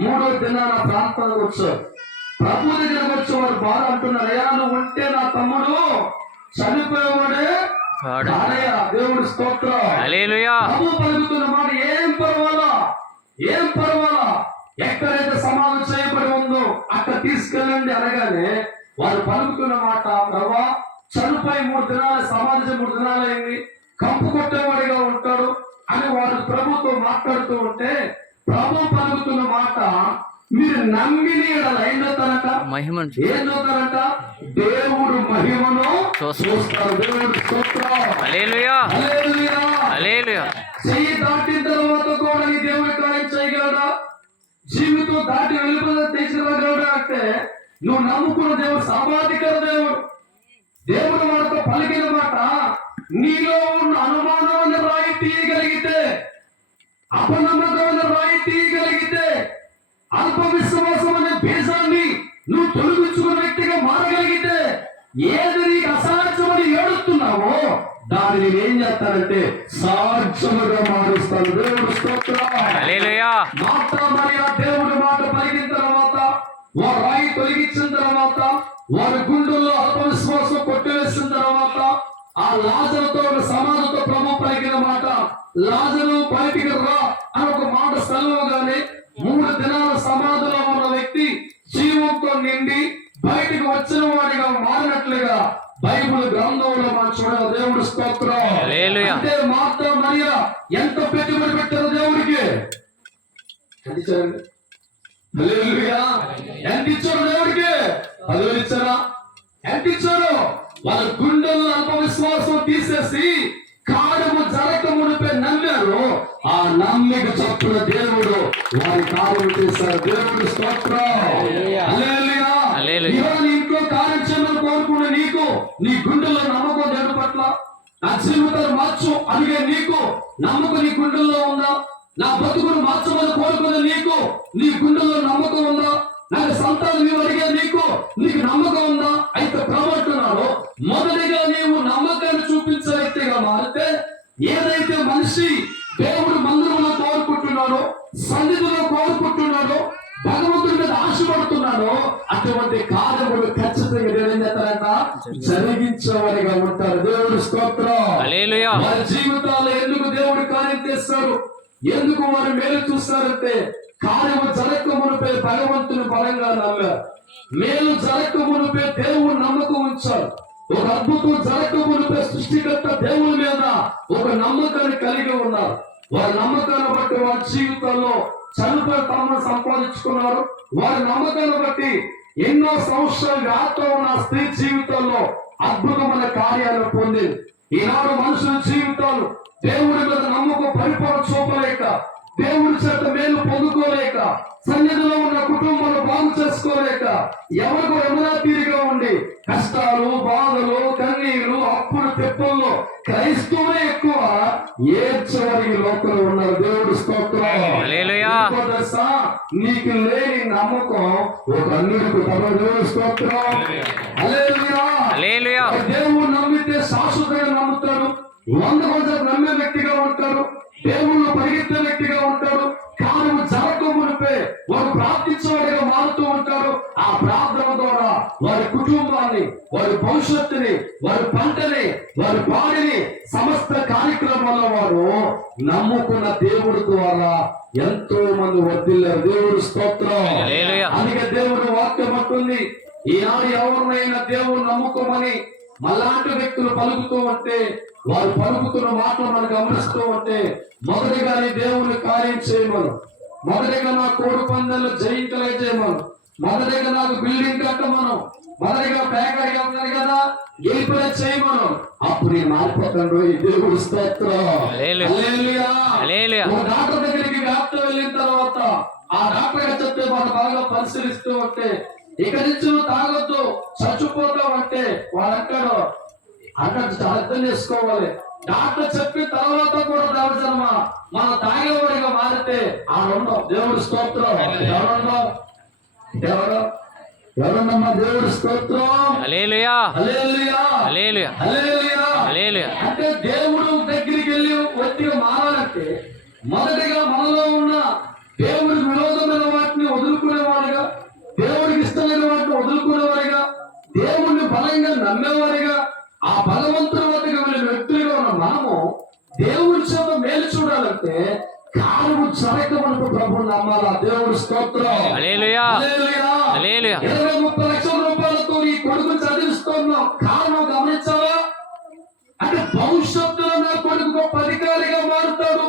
3వ దినాన ప్రాంతానికి వచ్చారు. ప్రభు దగ్గరకు వచ్చి వారు బాధ అంటున్నారు, అయ్యా నువ్వు ఉంటే నా తమ్ముడు చనిపోయేవాడే. దేవుడి స్తోత్రం. హల్లెలూయా. ప్రభు పలుకుతున్న మాట, ఏం పర్వాలా, ఏం పర్వాలా, ఎక్కడైతే సమాధి చేయబడి ఉందో అక్కడ తీసుకెళ్ళండి అనగానే వారు పలుకుతున్న మాట, ప్రభా చనిపోయి 3 దినాలు, సమాధి 3 దినాలు అయింది, కంపు కొట్టేవాడిగా ఉంటాడు అని వారు ప్రభుతో మాట్లాడుతూ ఉంటే ప్రభు పలుకుతున్న మాట, మీరు నమ్మిని ఏంటో ఏంటోతారంట, దేవుడు మహిమను చూస్తారు. దేవుడు స్తోత్రం. హల్లెలూయా. హల్లెలూయా. హల్లెలూయా. చెయ్యి దాటిన తర్వాత కూడా ఈ దేవుడి కార్యం చేయగలడా? జీవితం దాటి వెళ్ళిపోతే తీసుకురాగలడా అంటే నువ్వు నమ్ముకున్న దేవుడు సర్వాధికార దేవుడు. దేవుడు వాడితో పలికిన మాట, నీలో ఉన్న అనుమానాన్ని రాయి తీయగలిగితే, అపనమ్మకాన్ని రాయి తీయగలిగితే, అల్ప విశ్వాసం అనే బీజాన్ని నువ్వు తొలగించుకున్న వ్యక్తిగా మారగలిగితే, ఏది నీకు అసాధ్యమని ఏడుస్తున్నావో దానిని ఏం చేస్తారంటే సాధ్యముగా మారుస్తాను. దేవుడు స్తోత్రం. హల్లెలూయా. మాట మరి ఆ దేవుడి మాట పలికిన తర్వాత, వారు రాయి తొలగించిన తర్వాత, వారి గుండెల్లో అల్ప విశ్వాసం కొట్టివేసిన తర్వాత, ఆ లాజరుతో సమాజంతో ప్రభు పలికిన మాట, లాజరు బయటికి రా అని ఒక మాట సెలవుగానే 3 దినాల సమాధిలో ఉన్న వ్యక్తి జీవంతో నిండి బయటికి వచ్చిన వాడిగా మారినట్లుగా బైబిల్ గ్రంథంలో మనం చూడాలి. దేవుడు స్తోత్రం. అంటే మార్త మరియా ఎంత పెట్టుబడి పెట్టారు దేవుడికి? ఎంత ఇచ్చారండి? హల్లెలూయా. ఎంత ఇచ్చారు దేవుడికి? 10,000 ఇచ్చారా? ఎంత ఇచ్చారు? వాళ్ళ గుండెల్లో అల్ప విశ్వాసం తీసేసి కాడము జరక మునిపే నమ్మారు. ఆ ఉన్నారు. దేవుడి స్తోత్రం. హల్లెలూయా. హల్లెలూయా. ఈరోజు నీ ఇంట్లో కార్యక్రమాలు కోరుకునే నీకు నీ గుండెల్లో నమ్మకం దేవుడి పట్ల, నా జీవితాన్ని మార్చు అడిగే నీకు నమ్మకం నీ గుండెల్లో ఉందా? నా బతుకును మార్చమని కోరుకునే నీకు నీ గుండెల్లో నమ్మకం ఉందా? నాకు సంతానం నీవు అడిగే నీకు నమ్మకం ఉందా? అయితే ప్రవర్తనలో మొదటిగా నీవు నమ్మకాన్ని చూపించే వ్యక్తిగా మారితే, ఏదైతే మనిషి దేవుడు మందిరంలో కోరుకుంటున్నాడో, సన్నిధిలో కోరుకుంటున్నాడో, భగవంతుడి మీద ఆశపడుతున్నాడో, అటువంటి కార్యములు ఖచ్చితంగా ఏం చేస్తారంట? జరిగించేవారిగా ఉంటారు. దేవుడి స్తోత్రం. హల్లెలూయా. వారి జీవితాల్లో ఎందుకు దేవుడు కార్యం చేస్తాడు, ఎందుకు వారు మేలు చూస్తారంటే, కార్యము జరగక మునిపే భగవంతుని బలంగా నమ్మారు. మేలు జరగక మునిపే దేవుడు నమ్మకం ఉంచారు. ఒక అద్భుతం జరగక మునిపే సృష్టికర్త దేవుని మీద ఒక నమ్మకాన్ని కలిగి ఉన్నారు. వారి నమ్మకాన్ని బట్టి వారి జీవితంలో చనిపోయి తమను సంపాదించుకున్నారు. వారి నమ్మకాన్ని బట్టి ఎన్నో సంవత్సరాలు వ్యాప్తం ఉన్న స్త్రీ జీవితంలో అద్భుతమైన కార్యాలను పొంది, ఈనాడు మనుషుల జీవితాలు దేవుడి మీద నమ్మకం పరిపాలన చూపలేక, దేవుడి చేత మేలు పొందుకోలేక, సన్నిధిలో ఉన్న కుటుంబాలు బాగు చేసుకోలేక, ఎవరికో ఎమనా తీరుగా ఉండి కష్టాలు, బాధలు, కన్నీళ్లు, అప్పులు, తెప్పల్లో క్రైస్తవులే ఎక్కువ ఏడ్చేవారి లోకంలో ఉన్నారు. దేవుడి స్తోత్రం. హల్లెలూయా. నీకు లేని నమ్మకం ఒక అన్యుడికి తమ. దేవుడి స్తోత్రం. హల్లెలూయా. హల్లెలూయా. దేవుడు నమ్మితే శాశ్వతంగా నమ్ముతాడు. 100% నమ్మే వ్యక్తిగా ఉంటాడు. దేవుళ్ళు పరిగెత్తే వ్యక్తిగా ఉంటాడు. కార్యము జరగక మునిపే వారు ప్రార్థించేవాడిగా మారుతూ ఉంటారు. ఆ ప్రార్థన ద్వారా వారి కుటుంబాన్ని, వారి భవిష్యత్తుని, వారి పంటని, వారి పాడిని, సమస్త కార్యక్రమాల్లో వారు నమ్ముకున్న దేవుడి ద్వారా ఎంతో మంది వర్ధిల్లారు. దేవుడి స్తోత్రం. అందుకే దేవుడి వాక్యం అంటుంది, ఈనాడు ఎవరినైనా దేవుడు నమ్ముకోమని మళ్ళాంటి వ్యక్తులు పలుకుతూ ఉంటే, వారు పలుకుతున్న మాటలు మనం గమనిస్తూ ఉంటే, మొదటిగా నీ దేవుని కార్యం చేయమను, మొదటిగా నా కోడి పందాలు జయించలే చేయమను, మొదటిగా నాకు బిల్డింగ్ కట్టమను, మొదటిగా బేకరీ ఉంది కదా గెలిపలే చేయమను. అప్పుడు నేను మారిపోతాను. ఈ దేవుడి స్తోత్రం. హల్లెలూయా. డాక్టర్ దగ్గరికి వ్యాప్తం వెళ్ళిన తర్వాత ఆ డాక్టర్ గారు చెప్తే మనం బాగా పరిశీలిస్తూ ఉంటే, ఇక నుంచి నువ్వు తాగొద్దు, చచ్చిపోతావు అంటే వాడంటాడు అర్థం చేసుకోవాలి. డాక్టర్ చెప్పిన తర్వాత కూడా దేవజన్మ మనం తాగేవాడిగా మారితే ఆడుండం. దేవుడి స్తోత్రం. ఎవరమ్మా? దేవుడి స్తోత్రం. హల్లెలూయా. హల్లెలూయా. హల్లెలూయా. హల్లెలూయా. హల్లెలూయా. అంటే దేవుడు దగ్గరికి వెళ్ళి ఒత్తిగా మారాలంటే మొదటిగా మనలో ఉన్న దేవుడికి విరోధమైన వాటిని వదులుకునేవాడిగా, దేవుడికి ఇష్టమైన వాటిని వదులుకునేవారిగా, దేవుణ్ణి బలంగా నమ్మేవారిగా, ఆ భగవంతుని వద్దకు వెళ్ళిన వ్యక్తులుగా ఉన్న మనము దేవుడి చేత మేలు చూడాలంటే కార్యము జరగక మనకు ప్రభువు నమ్మాలా. దేవుడి స్తోత్రం. హల్లెలూయా. హల్లెలూయా. 20-30 లక్షల రూపాయలతో ఈ కొడుకు చదివిస్తున్నాం. కారణం గమనించావా? అంటే భవిష్యత్తులో నా కొడుకు గొప్ప అధికారిగా మారుతాడు,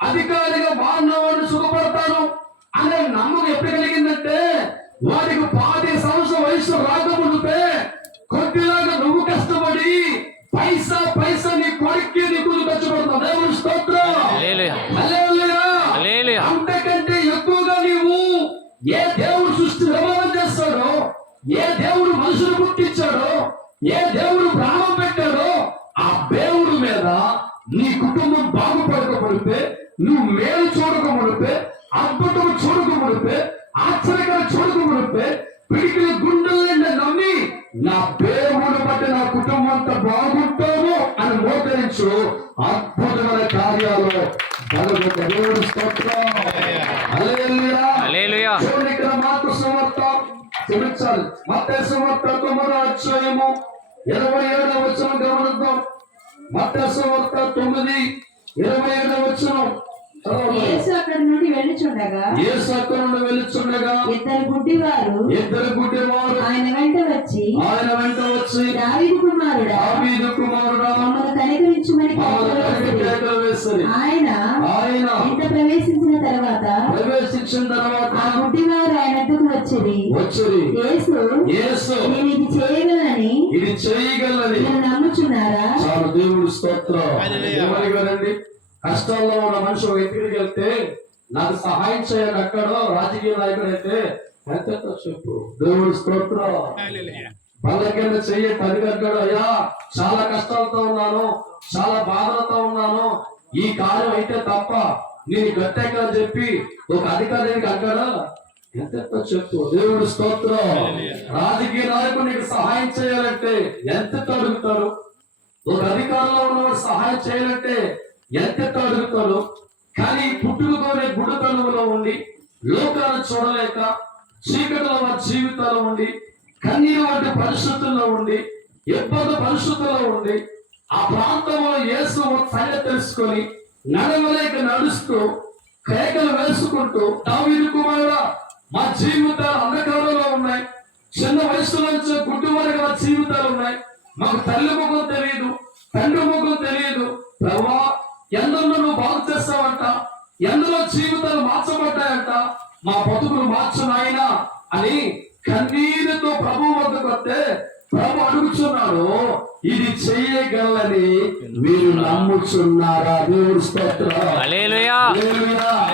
అధికారిగా మారినవాడు సుఖపడతాడు అనే నమ్మకం ఎప్పుడు కలిగిందంటే, వాడికి 10 సంవత్సరం వయసు రాకముందుకే కొద్దిలాగా నువ్వు కష్టపడి పైసా పైసా నీ కొడుక్కి నీకు ఖర్చు పెడతావు. దేవుడి స్తోత్రం. హల్లెలూయా. అంతకంటే ఎక్కువగా నీవు ఏ దేవుడు సృష్టి నిర్మాణం చేస్తాడో, ఏ దేవుడు మనుషులు పుట్టించాడో, ఏ దేవుడు ప్రాణం పెట్టాడో ఆ దేవుడి మీద నీ కుటుంబం బాగుపడకపోతే, నువ్వు మేలు చూడకముడితే, అద్భుతం చూడకముడితే, ఆశ్చర్యకర చూడకముడితే, పిడికిల గుండెల్ని నమ్మి నా దేవుడు బట్టి నా కుటుంబం అంతా బాగుంటాము అని మోకరించు. అద్భుతమైన కార్యాలు దేవుడి స్తోత్రం. హల్లెలూయా. చూడండి, ఇక్కడ మార్కు సువార్త క్షమించాలి, మత్తయి సువార్త 9వ అధ్యాయము 27వ వచనం గమనిద్దాం. మత్తయి సువార్త 9:27వ వచనం. యేసు అక్కడి నుండి వెళ్ళుచుండగా ఇద్దరు గుడ్డివారు ఆయన వెంట వచ్చి దావీదు కుమారుడా మమ్మల్ని కనికరించుమని కేకలు వేసిరి. ఆయన ఇంట ప్రవేశించిన తర్వాత ఆ గుడ్డివారు ఆయన వద్దకు వచ్చిరి. యేసు నేను ఇది చేయగలనని మీరు నమ్ముచున్నారా? చాలు. దేవుడి స్తోత్రం. కష్టాల్లో ఉన్న మనిషి ఒక ఇంటికి వెళ్తే నాకు సహాయం చేయాలి అంటాడో రాజకీయ నాయకుడు అయితే ఎంత చెప్పు. దేవుడి స్తోత్రం. వాళ్ళ కింద చెయ్యి పది అంటాడు, అయ్యా చాలా కష్టాలతో ఉన్నాను, చాలా బాధలతో ఉన్నాను, ఈ కార్యం అయితే తప్ప నేను గట్టెక్క అని చెప్పి ఒక అధికారికి అంటాడా? ఎంత చెప్పు. దేవుడి స్తోత్రం. రాజకీయ నాయకుడు నీకు సహాయం చేయాలంటే ఎంత అడుగుతారు? ఒక అధికారంలో ఉన్నవాడు సహాయం చేయాలంటే ఎంత అడుగుతారు? కానీ పుట్టుకతోనే గుడితనంలో ఉండి లోకాలను చూడలేక చీకటిలో వారి జీవితాల్లో ఉండి కన్నీరు వంటి పరిస్థితుల్లో ఉండి ఇబ్బంది పరిస్థితుల్లో ఉండి ఆ ప్రాంతంలో యేసు సంగతి తెలుసుకొని నడవలేక నడుస్తూ కేకలు వేసుకుంటూ, దావీదు కుమారుడా మా జీవితాలు అంధకారంలో ఉన్నాయి, చిన్న వయసులో నుంచి గుడ్డి వరకు మా జీవితాలు ఉన్నాయి, మాకు తల్లి ముఖం తెలియదు, తండ్రి ముఖం తెలియదు, ప్రభువా ఎందరో నువ్వు బాగు చేస్తావంట, ఎందులో జీవితాలు మార్చబడ్డాయంట, మా బతుకులు మార్చు నాయనా అని కన్నీరుతో ప్రభు వద్దకు వస్తే ప్రభు అడుగుచున్నాడు, ఇది చెయ్యగలని మీరు నమ్ముచున్నారా? దేవుడి స్తోత్రం. హల్లెలూయా.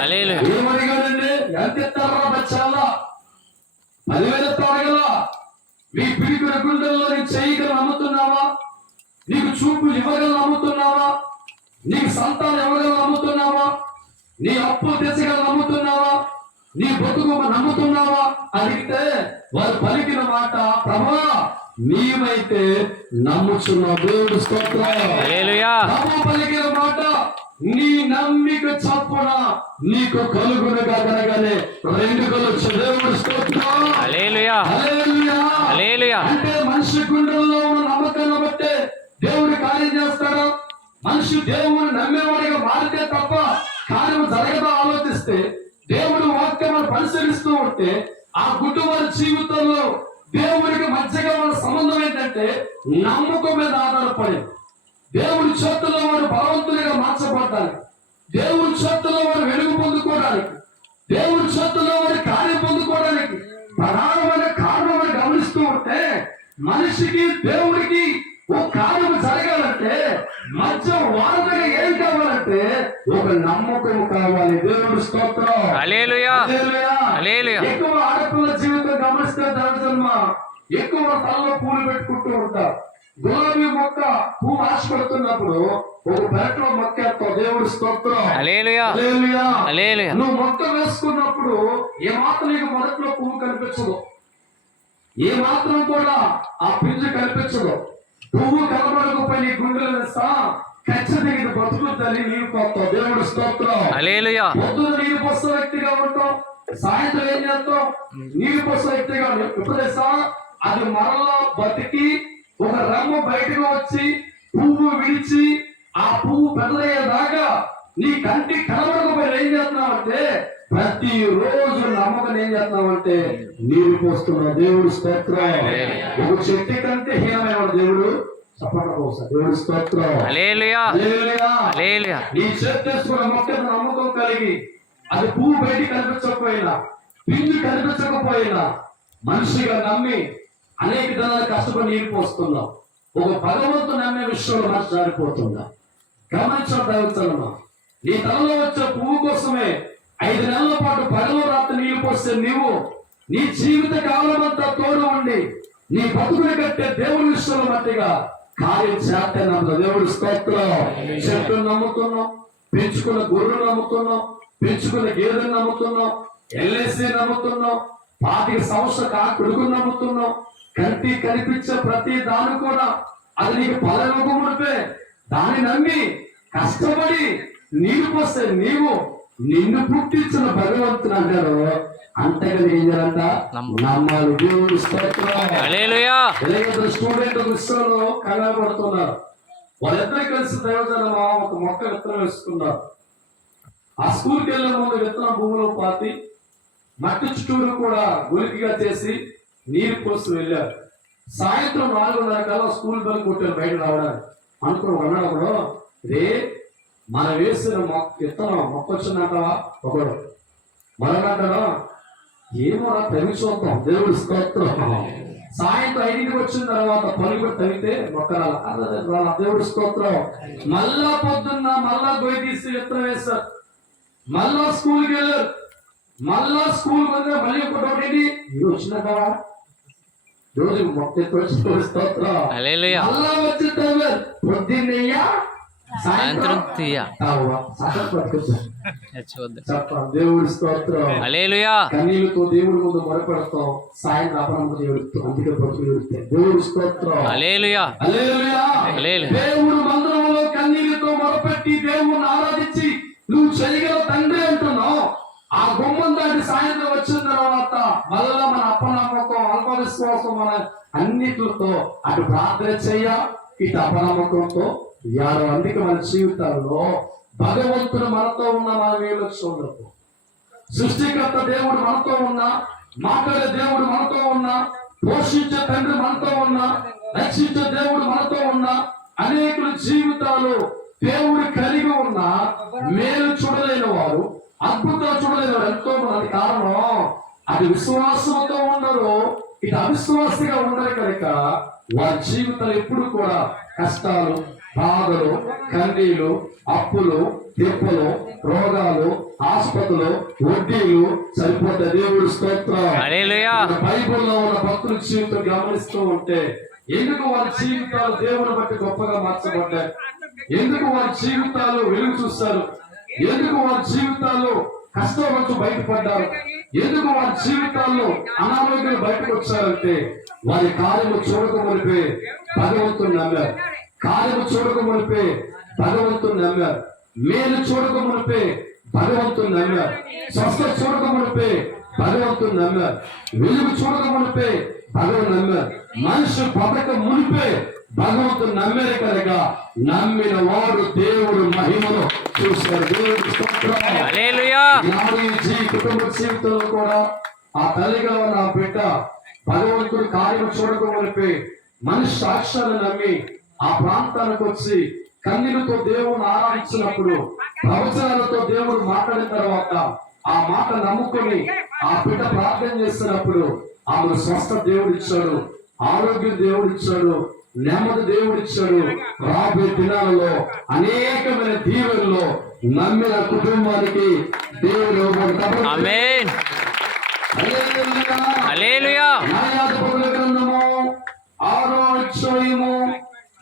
హల్లెలూయా. ఏమడిగాడండి? ఎంత ఇస్తారా బచ్చాలా? 10,000 తాగలా? మీ పిడికిన గుండెల్లో నీ చేయగల నమ్ముతున్నావా? నీకు చూపు ఇవ్వగల నమ్ముతున్నావా? నీకు సంతానం ఇవ్వగల నమ్ముతున్నావా? నీ అప్పు తెచ్చగల నమ్ముతున్నావా? నీ బతుకు నమ్ముతున్నావా? అడిగితే వారు పలికిన మాట, ప్రభా నీవైతే నమ్ముచున్నావు. దేవుడి స్తోత్రం. హల్లెలూయా. ప్రభు పలికిన మాట, నీ నమ్మిక చప్పున నీకు కలుగునుగా కనగానే 2 కలొచ్చు. దేవుడి స్తోత్రం. హల్లెలూయా. హల్లెలూయా. హల్లెలూయా. అంటే మనిషి గుండెల్లో ఉన్న నమ్మకాన్ని బట్టే దేవుడు కార్యం చేస్తాడు. మనిషి దేవుని నమ్మేవాడిగా మారితే తప్ప కార్యం జరగదా ఆలోచిస్తే, దేవుడు వాక్యం పరిశీలిస్తూ ఉంటే ఆ కుటుంబాల జీవితంలో దేవుడికి మధ్యగా ఉన్న సంబంధం ఏంటంటే నమ్మకం మీద ఆధారపడి, దేవుడి చేతుల్లో వాడు బలవంతునిగా మార్చబడ్డానికి, దేవుడి చేతుల్లో వాడు వెలుగు పొందుకోవడానికి, దేవుడి చేతుల్లో వాడి కార్యం పొందుకోవడానికి ప్రధానమైన కారణం గమనిస్తూ ఉంటే, మనిషికి దేవుడికి ఒక కార్యం జరగాలంటే మధ్య వారధిగా ఏం కావాలంటే ఒక నమ్మకం కావాలి. దేవుడి స్తోత్రం. హల్లెలూయా. హల్లెలూయా. హల్లెలూయా. ఎక్కువ ఆడపిల్ల జీవితం గమనిస్తే జన్మ ఎక్కువ తలలో పూలు పెట్టుకుంటూ ఉంటారు. గులాబీ మొక్క పువ్వు ఆశపడుతున్నప్పుడు ఒక పెరట్లో మొక్క ఎత్తావు. దేవుడి స్తోత్రం. హల్లెలూయా. హల్లెలూయా. హల్లెలూయా. నువ్వు మొక్క వేసుకున్నప్పుడు ఏమాత్రం నీకు మొదట్లో పువ్వు కనిపించదు, ఏ మాత్రం కూడా ఆ పింజు కనిపించదు. పువ్వు కనబడకపోయి నీ గుండెలు వేస్తా ఖచ్చితంగా ఇది బతుకు తల్లి నీరు పోతావు. దేవుడి స్తోత్రం. హల్లెలూయా. పొద్దున నీరు పోసే వ్యక్తిగా ఉంటాం, సాయంత్రం ఏం చేస్తాం? నీరు పోసే వ్యక్తిగా ఎప్పుడు తెలుసా? అది మరలా బతికి ఒక రంగు బయటకు వచ్చి పువ్వు విడిచి ఆ పువ్వు పెద్దయ్యేదాకా నీ కంటికి కనబడకపోయి ఏం చేస్తున్నావంటే ప్రతి రోజు నమ్మకం ఏం చేస్తున్నావంటే నీరు పోస్తున్నావు. దేవుడి స్తోత్రం. ఒక చెట్టు కంటే హీనమైన దేవుడు చెప్పండి ఒకసారి. దేవుడి స్తోత్రం. హల్లెలూయా. హల్లెలూయా. హల్లెలూయా. నీ చేస్తున్న మొక్క నమ్మకం కలిగి అది పువ్వు బయటికి కనిపించకపోయినా, పిండి కనిపించకపోయినా మనిషిగా నమ్మి అనేక దినాలు కష్టపడి నీరు పోస్తున్నాం. ఒక భగవంతుడు నమ్మే విషయంలో మనసు జారిపోతుందా? గమనించడం. నీ తలలో వచ్చే పువ్వు కోసమే 5 నెలల పాటు పగలు రాత్రి నీళ్లు పోస్తే నీవు నీ జీవిత కాలం అంతా తోడు ఉండి నీ బతుకుని కట్టే దేవుడి విషయంలో మట్టిగా కార్యం చేస్తే నమ్మ. దేవుడి స్తోత్రం. చెట్టును నమ్ముతున్నాం, పెంచుకున్న గొర్రెలు నమ్ముతున్నాం, పెంచుకున్న గేదెలు నమ్ముతున్నాం, ఎల్ఐసి నమ్ముతున్నాం, 25 సంవత్సరాల కొడుకుని నమ్ముతున్నాం. కంటి కనిపించే ప్రతి దాని కూడా అది నీకు పదవి ముడిపే దాన్ని నమ్మి కష్టపడి నీరు పోస్తే నీవు నిన్ను పుట్టించిన భగవంతుని అంటారు. అంతగా ఏం చేయాలంట? నమ్మాలి. దేవుడి స్తోత్రం. హల్లెలూయా. స్టూడెంట్ విషయంలో కంగారు పడుతున్నారు. వాళ్ళిద్దరూ కలిసి దైవజనమా ఒక మొక్క విత్తనం వేసుకున్నారు. ఆ స్కూల్కి వెళ్ళే ముందు విత్తనం భూమిలో పాతి మట్టి చుట్టూరు కూడా గులికిగా చేసి నీరు పోసి వెళ్ళారు. సాయంత్రం 4:30 కల్లా స్కూల్ బెల్ కొట్టారు బయట రావడానికి. అనుకుని అన్నాడు, రే మనం వేసిన విత్తనం మొక్క వచ్చిందంటావా? ఒకడు మరొకడు ఏమో తవ్వి చూద్దాం. దేవుడి స్తోత్రం. సాయంత్రం 5కి వచ్చిన తర్వాత పనులు కూడా తవ్వితే మొక్కరాల. దేవుడి స్తోత్రం. మళ్ళా పొద్దున్న మళ్ళా గొయ్యి తీసి విత్తనం వేస్తారు. మళ్ళా స్కూల్కి వెళ్ళారు. మళ్ళా స్కూల్ మధ్య మళ్ళీ ఒక డౌట్ ఏంటి, ఇది వచ్చిన కదా రోజు మొక్క స్తోత్రం. హల్లెలూయా. మళ్ళా వచ్చే టైం పొద్దున్నయ్యా సాయంత్రం తీయ. దేవుడి స్తోత్రం. హల్లెలూయా. కన్నీళ్ళతో దేవుడి ముందు మొరపెడతాం, సాయంత్రం అపనమ్మతో ఏడుస్తాం. అందుకే బ్రతుకులు ఏడుస్తాయి. దేవుడి స్తోత్రం. హల్లెలూయా. హల్లెలూయా. హల్లెలూయా. దేవుడు మందిరంలో కన్నీళ్ళతో మొరపెట్టి దేవుడిని ఆరాధించి నువ్వు చేయగల తండ్రి అంటున్నావు. ఆ గుమ్మం దాటి సాయంత్రం వచ్చిన తర్వాత మళ్ళా మన అపనమ్మకం, అల్పవిశ్వాసం, మన అన్నిటితో అటు ప్రార్థన చెయ్య, ఇటు అపనమ్మకంతో యారు. అందుకే మన జీవితాల్లో భగవంతుడు మనతో ఉన్న మనం ఏ లక్ష్యం ఉండదు. సృష్టికర్త దేవుడు మనతో ఉన్నా, మాట్లాడే దేవుడు మనతో ఉన్నా, పోషించే తండ్రి మనతో ఉన్నా, రక్షించే దేవుడు మనతో ఉన్నా, అనేకుల జీవితాలు దేవుడు కలిగి ఉన్న మేలు చూడలేని వారు, అద్భుతాలు చూడలేని వారు ఎంతో మంది. కారణం అది విశ్వాసంతో ఉండరు, ఇది అవిశ్వాసంగా ఉండరు కనుక వారి జీవితాలు ఎప్పుడు కూడా కష్టాలు, బాధలు, కన్నీళ్లు, అప్పులు, తిప్పలు, రోగాలు, ఆసుపత్రులు, వడ్డీలు సరిపోతే దేవుడు స్తోత్రం. హల్లెలూయా. బైబిల్లో ఉన్న భక్తుల జీవితం గమనిస్తూ ఉంటే ఎందుకు వారి జీవితాలు దేవుని బట్టి గొప్పగా మార్చబడ్డాయి, ఎందుకు వారి జీవితాలు వెలుగు చూస్తారు, ఎందుకు వారి జీవితాల్లో కష్టం నుంచి బయటపడ్డారు, ఎందుకు వారి జీవితాల్లో అనారోగ్యాలు బయటకు వచ్చారంటే వారి కార్యము చూడకమునిపే భగవంతుని నమ్మారు. కార్యము చూడకమునిపే భగవంతుని నమ్మారు. మేలు చూడకమునిపే భగవంతుని నమ్మారు. స్వస్థత చూడకమునిపే భగవంతుని నమ్మారు. వెలుగు చూడకమునిపే భగవంతుని నమ్మారు. మనిషి బతక మునిపే భగవంతుని నమ్మారు కనుక నమ్మిన వాడు దేవుడు మహిమను చూశారు. దేవుడు హల్లెలూయా. కుటుంబ జీవితంలో కూడా ఆ తల్లిగా ఉన్న ఆ బిడ్డ భగవంతుడి కార్యం చూడకమునిపే మనిషి సాక్ష్యాన్ని నమ్మి ఆ ప్రాంతానికి వచ్చి కన్నీళ్లతో దేవుని ఆరాధించినప్పుడు, ప్రవచనాలతో దేవుడు మాట్లాడిన తర్వాత ఆ మాట నమ్ముకొని ఆ బిడ్డ ప్రార్థన చేస్తున్నప్పుడు ఆమెను స్వస్థ దేవుడు ఇచ్చాడు, ఆరోగ్యం దేవుడు ఇచ్చాడు, నెమ్మది దేవుడు ఇచ్చాడు. రాబోయే దినాలలో అనేకమైన దీవెనలో నమ్మిన కుటుంబానికి దేవుడు ఆమేన్. హల్లెలూయా. న్యాయాధిపతుల గ్రంథము 6వ అధ్యాయము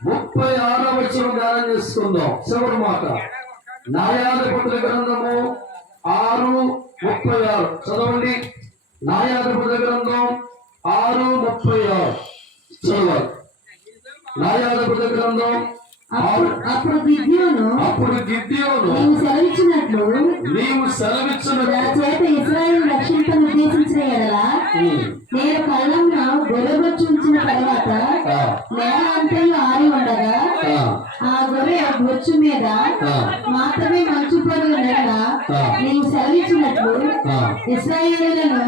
36వ వచనం ధ్యానం చేసుకుందాం. చివరి మాట న్యాయాధిపతుల గ్రంథము 6:36 చదవండి. న్యాయాధిపతుల గ్రంథం 6:36 చదవాలి. న్యాయాధిపతుల గ్రంథం అప్పుడు గిద్యోను నీవు సెలవిచ్చినట్లు నా చేత ఇశ్రాయేలు రక్షింపను ఉద్దేశించిన ఎడల నేను కళ్ళంన గొర్రెబొచ్చు ఉంచిన తర్వాత నేల అంతయు ఆరి ఉండగా ఆ గొర్రె బొచ్చు మీద మాత్రమే మంచు పొరుగు నెల నీవు సెలవిచ్చినట్లు ఇశ్రాయేలులను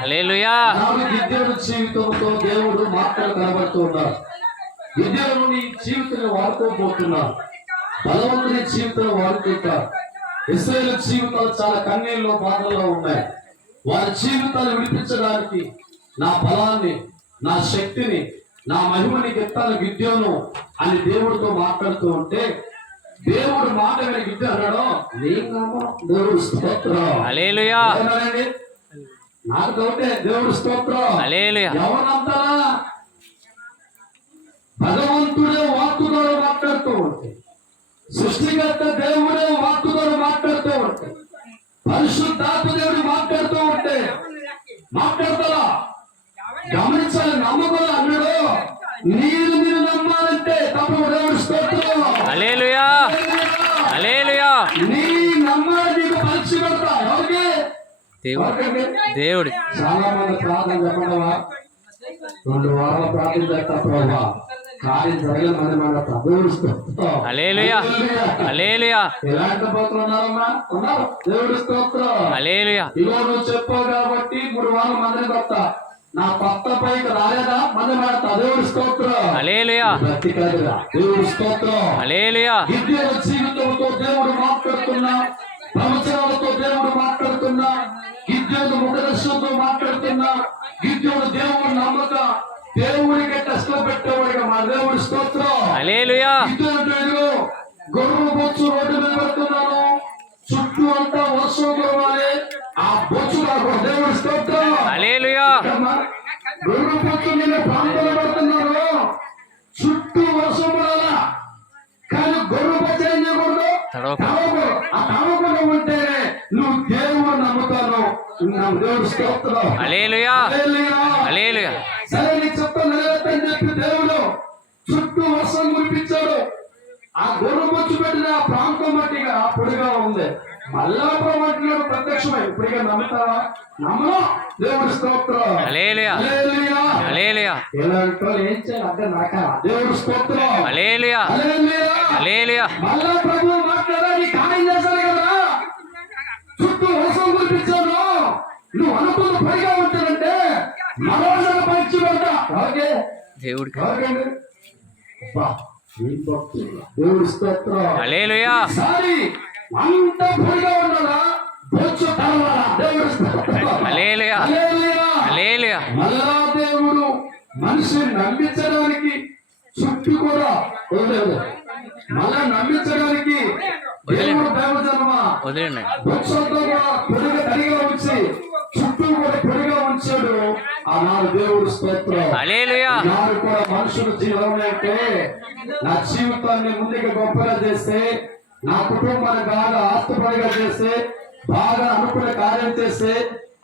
హల్లెలూయా. గిద్యోను జీవితంతో దేవుడు మాటలు కనబడుతూ ఉన్నారు. విద్యను నీ జీవితంలో వాడుకోబోతున్నారు. బలవంతుని జీవితంలో వాడుకుంటారు. ఇశ్రాయేలు జీవితాలు చాలా కన్నీళ్ళు, బాధల్లో ఉన్నాయి. వారి జీవితాలు విడిపించడానికి నా బలాన్ని, నా శక్తిని, నా మహిమని ఎత్తాను విద్యను అని దేవుడితో మాట్లాడుతూ ఉంటే దేవుడు మాట విని విద్య అన్నాడు, దేవుడు స్తోత్రం. హల్లెలూయా. నాకు డౌటే, దేవుడు స్తోత్రం. హల్లెలూయా. ఎవరంటారా? భగవంతుడే వాక్కు ద్వారా మాట్లాడుతూ ఉంటే, సృష్టికర్త దేవుడే వాక్కు ద్వారా మాట్లాడుతూ ఉంటే, పరిశుద్ధాత్మ దేవుడు మాట్లాడుతూ ఉంటే మాట్లాడతారా? గమనించాలి. నమ్మకం అన్నాడు, మీరు నమ్మాలంటే తప్ప దేవుడు స్తోత్రం. హల్లెలూయా. హల్లెలూయా. నీ నమ్మాలి. నీకు పరీక్ష పెడతా. ఎవరికి? దేవుడి. చాలా మంది ప్రార్థన చెప్పడవా, 2 వారాల ప్రార్థన చేస్తా ప్రభా, కార్యం జరగలేమని మన దేవుడు స్తోత్రం. హల్లెలూయా. హల్లెలూయా. ఎలాంటి భక్తులు ఉన్నారమ్మా? ఉన్నారు. దేవుడు స్తోత్రం. హల్లెలూయా. ఇగో నువ్వు చెప్పావు కాబట్టి 3 వారాల మందిని కొత్త నా కొత్త పైకి రాలేదా మంది మాడతా. దేవుడు స్తోత్రం. హల్లెలూయా. ప్రతికారుగా దేవుడు స్తోత్రం. హల్లెలూయా. గిద్యోను జీవితంతో దేవుడు మాట్లాడుతున్నా, ప్రవచనాలతో దేవుడు మాట్లాడుతున్నా, గిద్యోను ముఖదర్శనంతో మాట్లాడుతున్నా, గిద్యోను దేవుడు నమ్మక దేవుడికి టెస్ట్లో పెట్టేవాడిగా మా దేవుడు స్తోత్రం. హల్లెలూయా. గిద్యోను గొర్రె బొచ్చు రోడ్డు మీద పెడుతున్నాను, చుట్టూ అంతా వర్షం కురవాలి, ఆ బొచ్చు రాకూడదు. దేవుడి స్తోత్రం. హల్లెలూయా గొర్రె బొచ్చు మీద ప్రాంతంలో పడుతున్నారు, చుట్టూ వర్షం పడాలా, కానీ గొర్రె బొచ్చు ఏం చేయకూడదు, తడవకూడదు. ఆ తడవకుండా ఉంటేనే నువ్వు దేవుడు నమ్ముతాను. దేవుడి స్తోత్రం. హల్లెలూయా హల్లెలూయా. హల్లెలూయా సరే నీ చెప్తా నెరవేర్తని చెప్పి దేవుడు చుట్టూ వర్షం కురిపించాడు. ఆ గొర్రె బొచ్చు పెట్టిన ఆ ప్రాంతం మట్టిగా పొడిగా ఉంది. మల్లాపురం మట్టిలో ప్రత్యక్షమై ఇప్పుడిగా నమ్ముతావా? నమ్మను. దేవుడి స్తోత్రం. హల్లెలూయా హల్లెలూయా. హల్లెలూయా ఇలాంటి వాళ్ళు ఏం చేయాలి అంటే నరకాల. దేవుడి స్తోత్రం. హల్లెలూయా హల్లెలూయా. హల్లెలూయా మళ్ళా ప్రభు మాట్లాడా నీ కార్యం చేశాడు కదా, చుట్టూ వర్షం కురిపించాను, నువ్వు అనుకున్న పనిగా ఉంటానంటే మరోసారి పరీక్ష పెడతా. ఓకే దేవుడికి ఎవరికండి? అబ్బా, ఏం భక్తులు. దేవుడి స్తోత్రం. హల్లెలూయా సారి అంత పొడిగా ఉండాలా, బొచ్చు తలవాలా. దేవుడి స్తోత్రం. హల్లెలూయా హల్లెలూయా. హల్లెలూయా మళ్ళా దేవుడు మనిషిని నమ్మించడానికి చుట్టూ కూడా వదిలేదు. మళ్ళా నమ్మించడానికి దేవుడు దైవజన్మ వదిలేండి. వృక్షంతో కూడా పొడిగా తడిగా ఉంచి చుట్టూ కూడా పొడిగా ఉంచాడు. ఆనాడు దేవుడు స్తోత్రం. హల్లెలూయా నాడు కూడా మనుషుల జీవనం అంటే నా జీవితాన్ని ముందుగా గొప్పగా చేస్తే, నా కుటుంబాన్ని బాగా ఆస్తుపడిగా చేస్తే, బాగా అనుకున్న కార్యం చేస్తే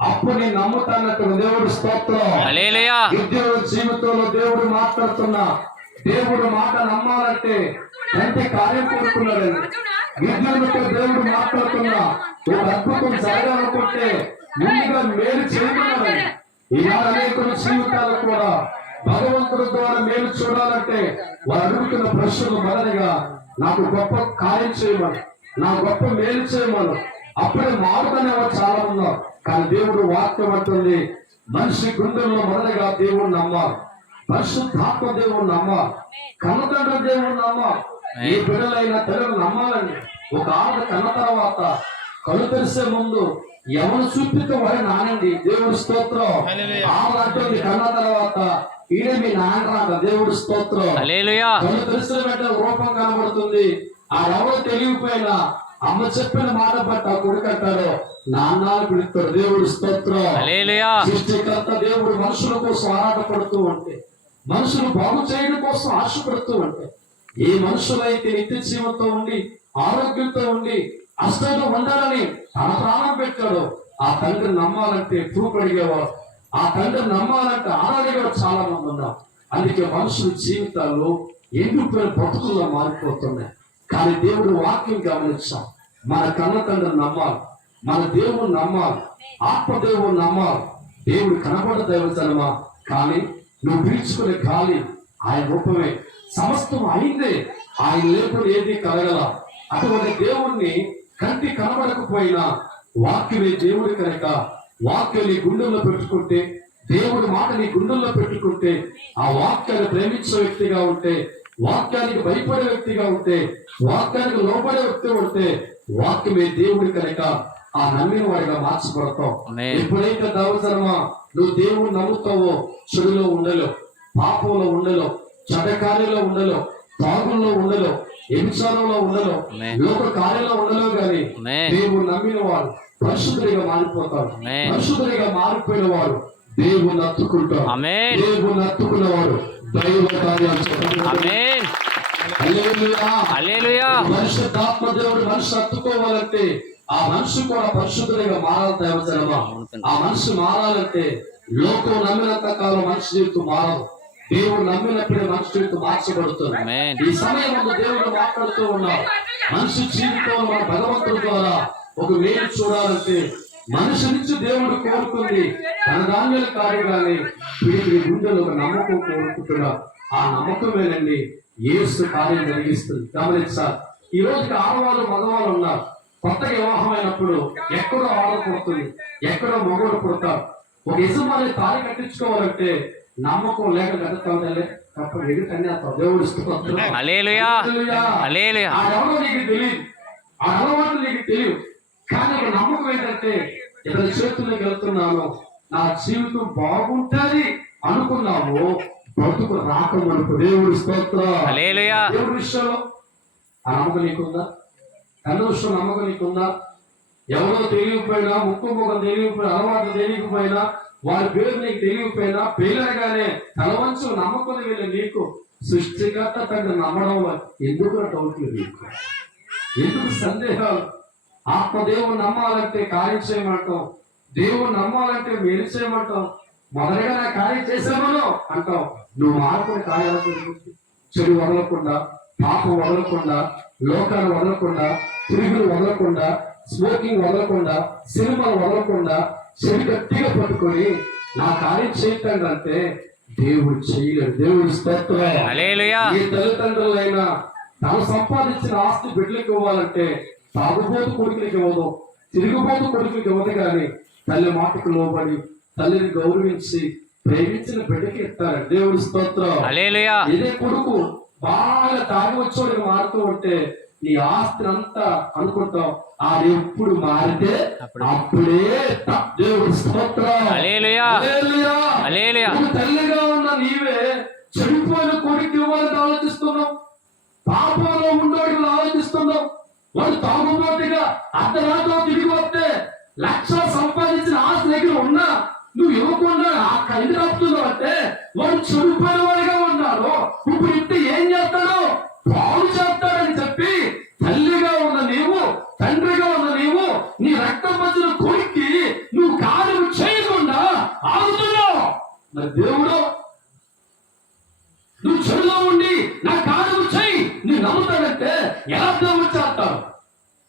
అప్పుడు నేను నమ్ముతానట్టు. దేవుడు స్తోత్రం. హల్లెలూయా ఉద్యోగ జీవితంలో దేవుడు మాట్లాడుతున్నా, దేవుడు మాట నమ్మాలంటే అంటే కార్యం కోరుకున్నాడండి. విద్యులతో దేవుడు మాట్లాడుతున్నా, ఒక అద్భుతం జరగాలనుకుంటే ముందుగా మేలు చేయమన్నాడు. ఇవాళ అనేకుల జీవితాలు కూడా భగవంతుడి ద్వారా మేలు చూడాలంటే వారు అడుగుతున్న ప్రశ్నలు మొదలుగా నాకు గొప్ప కార్యం చేయమని, నా గొప్ప మేలు చేయమని. అప్పుడే మారుతనే చాలా ఉన్నారు. కానీ దేవుడు వాక్యం అంటుంది, మనిషి గుండెల్లో మొదలుగా దేవుడు నమ్మాలి, పరిశుద్ధాత్మ దేవుడు నమ్మాలి, కన్నతండ్రి దేవుడు నమ్మాలి. ఏ బిడ్డలైనా తల్లులు నమ్మాలండి. ఒక ఆవిడ కన్న తర్వాత కళ్ళు తెరిసే ముందు ఎవరు చూపితే వాడు నానండి. దేవుడి స్తోత్రం. ఆవిడ అంటుంది కన్న తర్వాత ఈడే మీ నాన్న. దేవుడి స్తోత్రం. హల్లెలూయా కళ్ళు తెరిసిన వెంటనే రూపం కనబడుతుంది. ఆ ఎవరు తెలియకపోయినా అమ్మ చెప్పిన మాట బట్టి ఆ కొడుకు అంటాడు నాన్న పిలుస్తాడు. దేవుడి స్తోత్రం. హల్లెలూయా సృష్టికర్త దేవుడు మనుషుల కోసం ఆరాటపడుతూ ఉంటే, మనుషులు బాగు చేయడం కోసం ఆశపడుతూ ఉంటే, ఏ మనుషులైతే నిత్య జీవంతో ఉండి ఆరోగ్యంతో ఉండి అష్టంతో ఉండాలని తన ప్రాణం పెట్టాడు, ఆ తండ్రి నమ్మాలంటే ప్రూఫ్ అడిగేవాడు, ఆ తండ్రి నమ్మాలంటే ఆరాధేవాడు చాలా మంది ఉన్నారు. అందుకే మనుషుల జీవితాల్లో ఎండిపోయిన బ్రతుకుల్లో మారిపోతున్నాయి. కానీ దేవుడు వాక్యం గమనించాం, మన కన్న తండ్రిని నమ్మాలి, మన దేవుడు నమ్మాలి, ఆత్మదేవుడు నమ్మాలి. దేవుడు కనబడ దైవజనమా, కానీ నువ్వు పీల్చుకునే గాలి ఆయన రూపమే, సమస్తం అయిందే, ఆయన లేకుండా ఏది కలగల. అటువంటి దేవుణ్ణి కంటి కనబడకపోయినా వాక్యమే దేవుడి కనుక వాక్యం నీ గుండెల్లో పెట్టుకుంటే, దేవుడి మాట నీ గుండెల్లో పెట్టుకుంటే, ఆ వాక్యాన్ని ప్రేమించే వ్యక్తిగా ఉంటే, వాక్యానికి భయపడే వ్యక్తిగా ఉంటే, వాక్యానికి లోపడే వ్యక్తి ఉంటే, వాక్యమే దేవుడి కనుక ఆ నమ్మిన వాడిగా మార్చబడతావు. ఎప్పుడైతే దైవజనమా నువ్వు దేవుడు నమ్ముతావో చెడులో ఉండలేవు, పాపంలో ఉండలేవు, చెడ్డ కార్యంలో ఉండలేవు, తాగుల్లో ఉండలేవు, వ్యభిచారంలో ఉండలేవు, లోక కార్యంలో ఉండలేవు. కానీ దేవుడు నమ్మిన వాడు పరిశుద్ధుడిగా మారిపోతాడు. పరిశుద్ధుడిగా మారిపోయిన వాడు దేవుని అత్తుకుంటాడు. దేవుని అత్తుకున్నవాడు దైవ కార్యాలు పరిశుద్ధాత్మ దేవుడు మనిషి అత్తుకోవాలంటే ఆ మనిషి కూడా పరిశుద్ధుడిగా మారాలి. దైవజనమా ఆ మనిషి మారాలంటే లోకం నమ్మినంత కాలం మనిషి జీవితం మారదు. దేవుడు నమ్మినప్పుడే మనిషి జీవితం మార్చబడుతుంది. ఈ సమయంలో దేవుడు మాట్లాడుతూ ఉన్నారు, మనిషి జీవితంలో మన భగవంతుడి ద్వారా ఒక మేలు చూడాలంటే మనిషి నుంచి దేవుడు కోరుకుంది తన ధాన్యాలు కాదు, కానీ వీడి గుండెలో ఒక నమ్మకం కోరుకుంటున్నారు. ఆ నమ్మకమేనండి యేసు కార్యం జరిగిస్తుంది. గమనించాలి, ఈ రోజుకి ఆడవాళ్ళు మగవాళ్ళు ఉన్నారు. కొత్తగా వివాహమైనప్పుడు ఎక్కడో ఆడ పుడుతుంది, ఎక్కడో మగవాడు పుడతారు. ఒక యజమాని తాళి కట్టించుకోవాలంటే నమ్మకం లేక కట్టుతావులే తప్ప ఎదుటనే దేవుడు ఆడెవరో నీకు తెలియదు, ఆ అలవాటు నీకు తెలియదు. కానీ ఒక నమ్మకం ఏంటంటే ఇతని చేతుల్లోకి వెళ్తున్నాను, నా జీవితం బాగుంటుంది అనుకున్నాము, బ్రతుకు రాకమనుకు. దేవుడి స్తోత్రం. దేవుడి విషయంలో ఆ నమ్మకం నీకుందా? కన్న విషయం నమ్మకం నీకుందా? ఎవరో తెలియకపోయినా, ముక్కు ముఖం తెలియకపోయినా, అలవాట్లు తెలియకపోయినా, వారి పేరు నీకు తెలియకపోయినా, పేలనగానే తలవంచు నమ్మకం వీళ్ళు నీకు సృష్టికర్త తండ్రి నమ్మడం ఎందుకు డౌట్లు నీకు, ఎందుకు సందేహాలు? ఆత్మదేవుని నమ్మాలంటే కార్యం చేయమంటాం, దేవుని నమ్మాలంటే మేలు చేయమంటాం. మొదలుగా నా కార్యం చేసామను అంటాం. నువ్వు మారుకునే కార్యాలు జరుగుతుంది. చెడు వదలకుండా, పాపం వదలకుండా, లోకాలు వదలకుండా, తిరుగులు వదలకుండా, స్మోకింగ్ వదలకుండా, సినిమాలు వదలకుండా, చెడు గట్టిగా పట్టుకొని నా కార్యం చేయటండి అంటే దేవుడు చేయలేడు. దేవుడు స్తోత్రం. హల్లెలూయా. ఏ తల్లిదండ్రులైనా తాను సంపాదించిన ఆస్తి బిడ్డలకు ఇవ్వాలంటే తాగుబోతు కొడుకులకి ఇవ్వదు, తిరుగుబోతు కొడుకులకి ఇవ్వదు. కానీ తల్లి మాటకు లోబడి తల్లిని గౌరవించి ప్రేమించిన బిడ్డకి ఇస్తారు. దేవుడి స్తోత్రం. హల్లెలూయా. ఇదే కొడుకు బాగా తాగి వచ్చోడికి మారుతూ ఉంటే నీ ఆస్తిని అంతా అనుకుంటావు. అది ఎప్పుడు మారితే అప్పుడే దేవుడి స్తోత్రం. హల్లెలూయా. హల్లెలూయా. హల్లెలూయా. నువ్వు తల్లిగా ఉన్న నీవే చెడిపోయిన కొడుకు ఇవ్వాలని ఆలోచిస్తున్నావు, పాపంలో ఉండోడికి ఆలోచిస్తున్నావు. వాడు తాగుబోతుగా అర్ధరాత్రిలో తిరిగి వస్తే లక్షలు సంపాదించిన ఆస్తి దగ్గర ఉన్నా నువ్వు ఇవ్వకుండా ఎందుకు ఆపుతున్నావు అంటే వాడు చెడిపోయిన వాడిగా ఉన్నాడు. ఇప్పుడు ఇంటి ఏం చేస్తాడు? బాగు చేస్తాడని చెప్పి తల్లిగా ఉన్న నీవు, తండ్రిగా ఉన్న నీవు, నీ రక్తం మధ్యన కొడుక్కి నువ్వు కార్యం చేయకుండా ఆగుతున్నావు. మరి దేవుడు నువ్వు చెడులో ఉండి నా కార్యం చేయి నువ్వు నమ్ముతాడంటే ఎలా దేవుడు చేస్తాడు?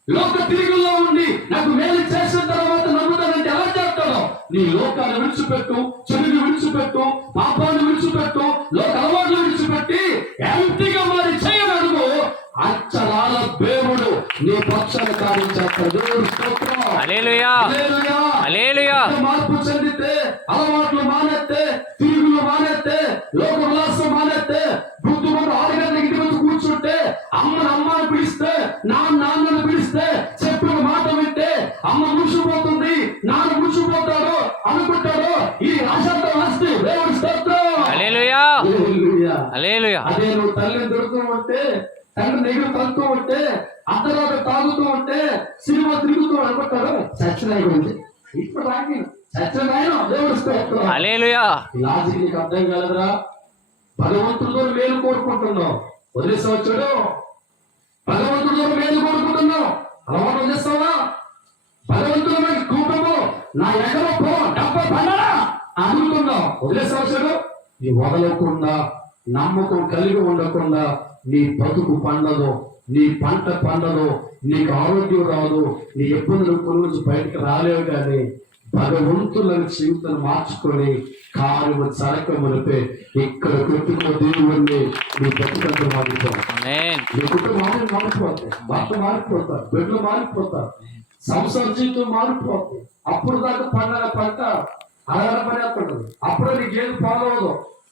లోక తిరుగుల్లో ఉండి నాకు మేలు చేసిన తర్వాత నమ్ముతానంటే ఎలా చేస్తాడో? నీ లోకాన్ని విడిచిపెట్టు, చెడుని విడిచిపెట్టు, పాపాన్ని విడిచిపెట్టు, లోక అలవాట్లు విడిచిపెట్టి ఎంటిగా మరి చేయగలుగు. అచ్చరాల దేవుడు నీ పక్షాన్ని కార్యం చేస్తాడు. దేవుడు స్తోత్రం. హల్లెలూయా. హల్లెలూయా. హల్లెలూయా. మార్పు చెందితే, అలవాట్లు మానేస్తే, తిరుగులు మానేస్తే, లోక విలాసం మానేస్తే, బుద్ధుడు 6 గంటలకు ఇంటి వచ్చి కూర్చుంటే అమ్మని అమ్మని పిలిస్తే, నాన్నని పిలిస్తే, చెప్పిన మాట వింటే అమ్మ మురిసిపోతుంది, నాన్న మురిసిపోతాడు అనుకుంటాడు. ఈ రాశాంతం ఆస్తి. దేవుడి స్తోత్రం. హల్లెలూయా. హల్లెలూయా. హల్లెలూయా. అదే నువ్వు తల్లిని దొరుకుతూ ఉంటే, తండ్రి దగ్గర తగ్గుతూ ఉంటే, అర్ధరాత్రి తాగుతూ ఉంటే, సినిమా తిరుగుతూ అనుకుంటాడు చచ్చిన గురించి. ఇప్పుడు రాకి చచ్చిన దేవుడి స్తోత్రం. హల్లెలూయా. లాజిక్ నీకు అర్థం కాలేదురా? భగవంతుడితో మేలు కోరుకుంటున్నావు, వదిలేసవచ్చాడు. భగవంతుడితో మేలు కోరుకుంటున్నావు, అలవాటు వదిలేస్తావా? భగవంతుడు కుటుంబం నా ఎగర పో డబ్బా పండరా అనుకున్నావు, వదిలేసవచ్చాడు. నీ వదలకుండా, నమ్మకం కలిగి ఉండకుండా నీ బతుకు పండదు, నీ పంట పండదు, నీకు ఆరోగ్యం రాదు, నీ ఇబ్బందులు కొనుగోలు బయటకు రాలేవు. కానీ భగవంతులను జీవితాన్ని మార్చుకొని కార్యము జరగమనిపే ఇక్కడ కుటుంబ దేవుణ్ణి నీ బతుకంతా మారిపోతావు. ఆమేన్. నీ కుటుంబాన్ని మారిపోతాయి, భర్త మారిపోతారు, బిడ్డలు మారిపోతారు, సంసార జీవితం మారిపోతాయి. అప్పుడు దాకా పంట ఆధార పని వస్తుంటది. అప్పుడు నీకు ఏది పాలవదు,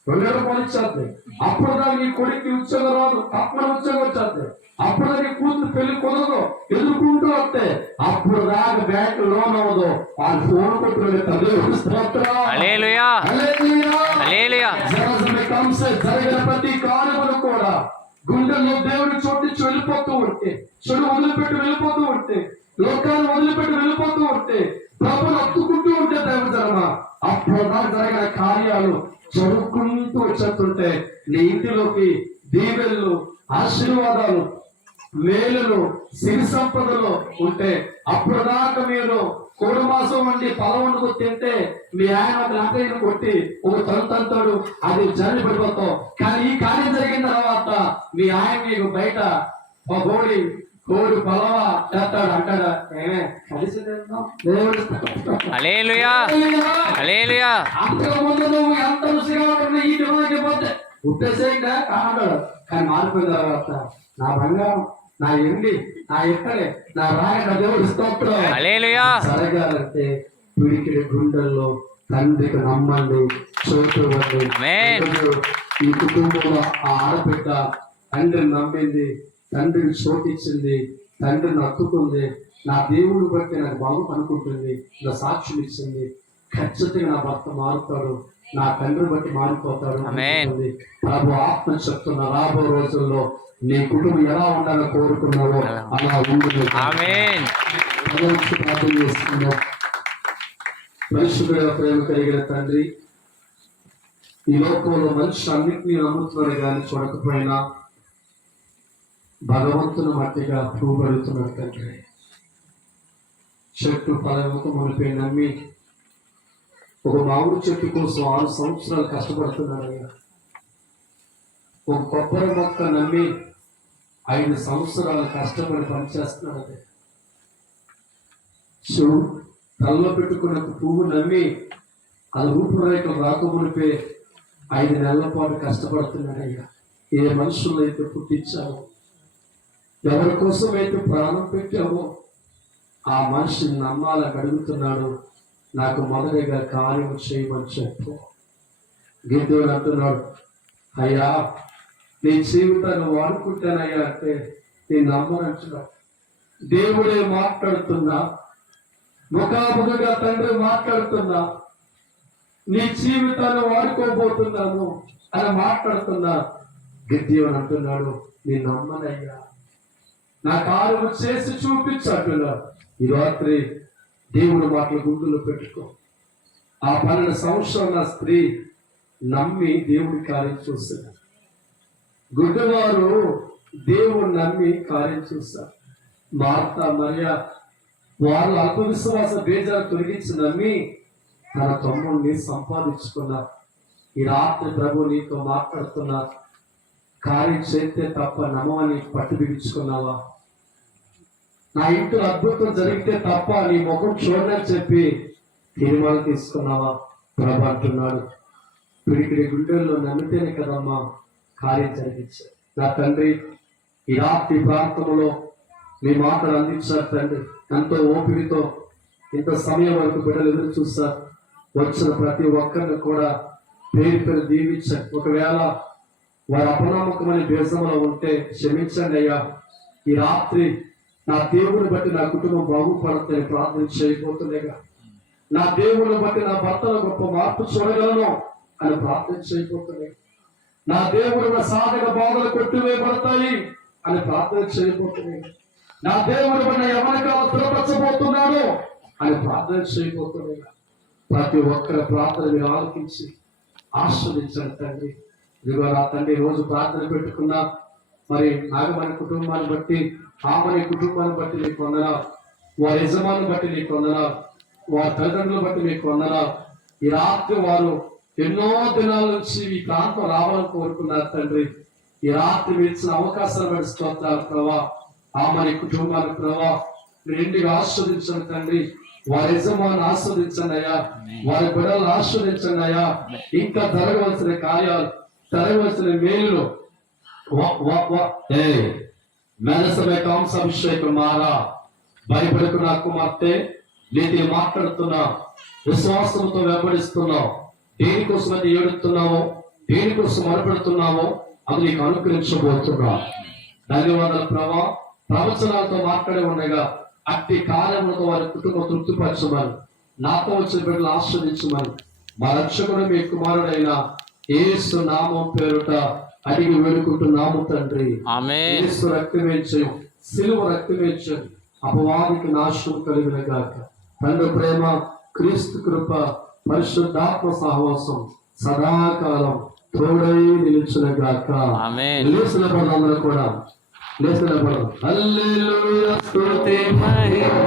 2 రూపాయలు ఇచ్చేస్తాయి. అప్పుడు దాకా నీ కొడుకు ఉద్యోగం రాదు, తప్పని ఉద్యోగం వచ్చేస్తాయి. అప్పుడు నీ కూతురు పెళ్లి కుదరదు, ఎదుర్కొంటూ వస్తే అప్పుడు దాకా బ్యాంకు లోన్ అవ్వదు. వాళ్ళు ఫోన్ కొట్టుకుంటారు. హల్లెలూయా. హల్లెలూయా. జరిగిన ప్రతి కార్యములు కూడా గుండెల్లో దేవుడిని చోటించి వెళ్ళిపోతూ ఉంటే, చెడు వదిలిపెట్టి వెళ్ళిపోతూ ఉంటే, లోకాన్ని వదిలిపెట్టి వెళ్ళిపోతూ ఉంటే, ప్రభుని అత్తుకుంటూ ఉంటే దైవజనమ అప్పుడు దాకా జరిగిన కార్యాలు జరుగుకుంటూ వచ్చేస్తుంటే నీ ఇంటిలోకి దీవెళ్ళు, ఆశీర్వాదాలు, మేలులు, సిరి సంపదలు ఉంటే అప్పుడు దాకా మీరు కోడి మాసం వండి పొలం వండుకు తింటే మీ ఆయన ఒక లంకయ్యను కొట్టి ఒక తంతాడు, అది జరి పడిపోతావు. కానీ ఈ కార్యం జరిగిన తర్వాత మీ ఆయన మీకు బయట కోడి పొలవ చేస్తాడు అంటాడా? కలిసి హల్లెలూయా. హల్లెలూయా. అంతకుముందు నువ్వు ఎంత రుచిగా ఉంటున్నా ఈ దినకి పోతే ఉప్పేసేయండి కానంటాడు. కానీ మారిపోయిన తర్వాత నా బంగారం, నా ఎండి, నా ఎక్కడే, నా రాయట దేవుడు స్తోత్రం. హల్లెలూయా. జరగాలంటే పిడికిడి గుండెల్లో తండ్రికి నమ్మండి, చోటు ఇవ్వండి. ఆమేన్. ఈ కుటుంబంలో ఆ ఆడబిడ్డ తండ్రిని నమ్మింది, తండ్రిని చోటిచ్చింది, తండ్రిని హత్తుకుంది, నా దేవుడిని బట్టి నాకు బాగు అనుకుంటుంది, నా సాక్ష్యం ఇచ్చింది. ఖచ్చితంగా నా భర్త మారుతాడు, నా తండ్రిని బట్టి మారిపోతాడు. ప్రభు ఆత్మ చెప్తున్న రాబో రోజుల్లో నీ కుటుంబం ఎలా ఉండాలో కోరుకున్నావో అలా ఉంటుంది. ఆమేన్. అందరికీ ప్రార్థన చేస్తున్నాం. పరిశుద్ధుడ ప్రేమ కలిగిన తండ్రి, ఈ లోకంలో మనిషి అన్నింటినీ నమ్ముతున్నాడు కానీ చూడకపోయినా భగవంతుని మట్టిగా పూబడుతున్నాడు తండ్రి. చెట్టు ఫలముకు మునిపై నమ్మి ఒక మామిడి చెట్టు కోసం 6 సంవత్సరాలు కష్టపడుతున్నాడయ్యా. ఒక కొబ్బరి మొక్క నమ్మి 5 సంవత్సరాలు కష్టపడి పనిచేస్తున్నాడు. తలలో పెట్టుకున్న పువ్వు నమ్మి అది రూపురేఖలు రాకమునిపే 5 నెలల పాటు కష్టపడుతున్నాడయ్యా. ఏ మనుషులు అయితే పుట్టించావో, ఎవరి కోసం అయితే ప్రాణం పెట్టావో ఆ మనిషిని నమ్మాలని అడుగుతున్నాడు. నాకు మొదటిగా కార్యం చేయమని చెప్పు. గిద్దోడు అంటున్నాడు, అయ్యా నీ జీవితాన్ని వాడుకుంటానయ్యా అంటే నేను నమ్మనంటున్నాడు. దేవుడే మాట్లాడుతున్నా, ముఖాముఖిగా తండ్రి మాట్లాడుతున్నా, నీ జీవితాన్ని వాడుకోబోతున్నాను అని మాట్లాడుతున్నా. గిద్దోడు అంటున్నాడు, నేను నమ్మనయ్యా, నా కార్యం చేసి చూపించట్టున్నాడు. ఈ రాత్రి దేవుడు మాటలు గుండెలో పెట్టుకో. ఆ 12 సంవత్సరాల స్త్రీ నమ్మి దేవుడి కార్యం చూస్తారు. గుడ్డవారు దేవుడు నమ్మి కార్యం చూస్తారు. మార్త మరియ వారు అల్పవిశ్వాస బీజాలు తొలగించి నమ్మి తన తమ్ముడిని సంపాదించుకున్నారు. ఈ రాత్రి ప్రభు నీతో మాట్లాడుతున్నా, కార్యం చేస్తే తప్ప నమ్మని పట్టు బిగించుకున్నావా? నా ఇంట్లో అద్భుతం జరిగితే తప్ప నీ ముఖం చూడని చెప్పి తీర్మానం తీసుకున్నావా? ప్రభు అంటున్నాడు, పిడికిడి గుండెల్లో నమ్మితేనే కదమ్మా కార్యం జరిగించారు. నా తండ్రి, ఈ రాత్రి ప్రాంతంలో మీ మాటలు అందించారు తండ్రి. ఎంతో ఓపికతో ఇంత సమయం వరకు బిడ్డలు ఎదురు చూస్తారు. వచ్చిన ప్రతి ఒక్కరిని కూడా పేరు పేరు దీవించారు. ఒకవేళ వారి అపనమ్మకమైన దేశంలో ఉంటే క్షమించండి అయ్యా. ఈ రాత్రి నా దేవుని బట్టి నా కుటుంబం బాగుపడతాయి ప్రార్థన చేయబోతుండగా, నా దేవుని బట్టి నా భర్తలో గొప్ప మార్పు చూడగలను అని ప్రార్థన చేయబోతున్నాయి. నా దేవుడు నా సాధక బాధలు కొట్టివేయబడతాయి అని ప్రార్థన చేయబోతున్నాయి. నా దేవుడు బట్టి ఎవరికి స్థిరపరచబోతున్నాడు అని ప్రార్థన చేయబోతున్నాయి. ప్రతి ఒక్కరి ప్రార్థన మీరు ఆలోచించి ఆస్వాదించండి తండ్రి. ఇదిగో నా తండ్రి, రోజు ప్రార్థన పెట్టుకున్నా మరి నాగమణి కుటుంబాన్ని బట్టి, ఆమని కుటుంబాన్ని బట్టి నీకు వందనాలు, వారి యజమాని బట్టి నీకు వందనాలు, వారి తల్లిదండ్రులు బట్టి నీకు వందనాలు. ఈ రాత్రి వారు ఎన్నో దినాల నుంచి ఈ ప్రాంతం రావాలని కోరుకున్నారు తండ్రి. ఈ రాత్రి మీరు ఇచ్చిన అవకాశాలు నడుచుకోవాలి ప్రభా. ఆమని కుటుంబాన్ని ప్రభా మీరు ఇంటికి ఆస్వాదించండి తండ్రి. వారి యజమాని ఆస్వాదించండి అయ్యా, వారి బిడ్డలను ఆస్వాదించండి అయ్యా. ఇంకా జరగవలసిన కార్యాలు, జరగవలసిన మేలు అభిషేకం మారా. భయపడుకున్న కుమార్తె, నీతి మాట్లాడుతున్నా, విశ్వాసంతో వెంబడిస్తున్నావు. దేనికోసమైతే ఏడుతున్నావో, దేనికోసం మొరపెడుతున్నావో అది నీకు అనుగ్రహించబోతున్నా. ధన్యవాదాలు ప్రభా. ప్రవచనాలతో మాట్లాడి ఉండగా అట్టి కార్యములతో వారి కుటుంబం తృప్తిపరచమని, నాతో వచ్చిన బిడ్డలు ఆస్వాదించమని మా రక్షకుడు మీ కుమారుడైన యేసు నామం పేరుట అడిగి వేడుకుంటున్నాము తండ్రి. యేసు రక్తమే జయం, సిలువ రక్తమే జయం, అపవాదికి నాశనం కలిగిన గాక. తండ్రి ప్రేమ, క్రీస్తు కృప, పరిశుద్ధాత్మ సహవాసం సదాకాలం తోడై నిలిచిన గాక. లేచిన పదాలు కూడా లేచిన పదం హల్లెలూయా స్తుతి మహిమ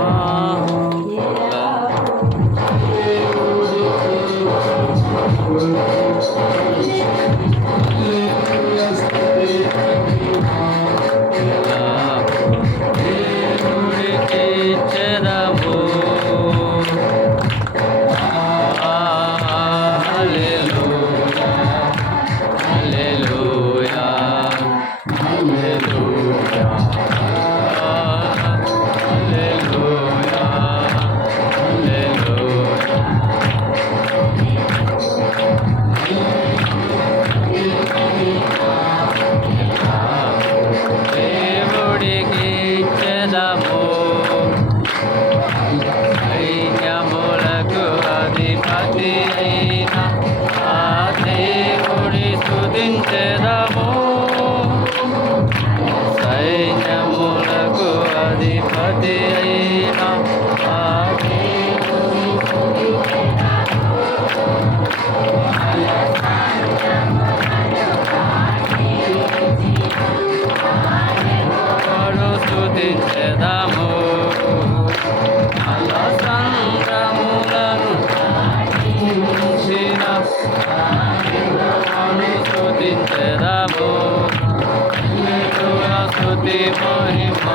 స్తుతి మహిమ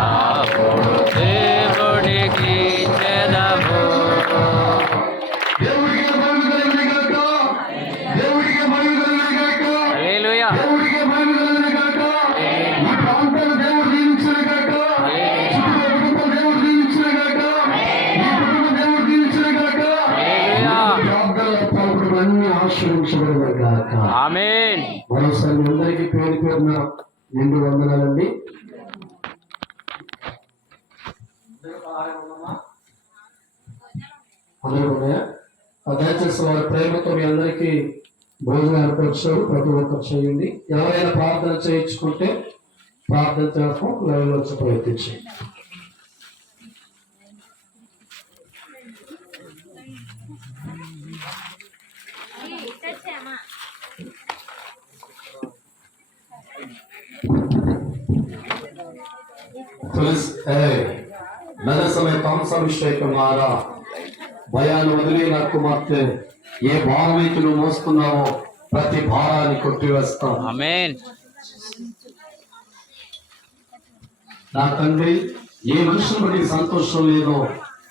అప్పుడు దేవుడికి చెదము. దేవుడికి మహిమ కలుగును గాక. దేవుడికి మహిమ కలుగును గాక. హల్లెలూయా. దేవుడికి మహిమ కలుగును గాక. ఈ ప్రాంతాన్ని దేవుడు దీవించును గాక. చుట్టుపక్కల దేవుడు దీవించును గాక. ఈ కుటుంబ దేవుడు దీవించును గాక. హల్లెలూయా. ప్రార్థనలో పాల్గొన్న అన్ని ఆశీర్వదించబడును గాక. ఆమేన్. మరోసారి మీ అందరికీ పేరు పేరున నిండు వందనాలండి. అందరూ ఉన్నాయా? దయచేసి వారి ప్రేమతో మీ అందరికీ భోజనం ఏర్పరిచారు. ప్రతి ఒక్కరు చేయండి. ఎవరైనా ప్రార్థన చేయించుకుంటే ప్రార్థన చేస్తాం. లైవ్లో వచ్చి ప్రయత్నించండి. नगर समय కాంసాభిషేక మారా భయాన్ని వదిలి నా కుమార్తె ఏ భారమైతే నువ్వు మోస్తున్నావో ప్రతి భారాన్ని కొట్టివేస్తాం. ఆమేన్. నా తండ్రి ఏ మనుషులు బట్టి సంతోషం లేదో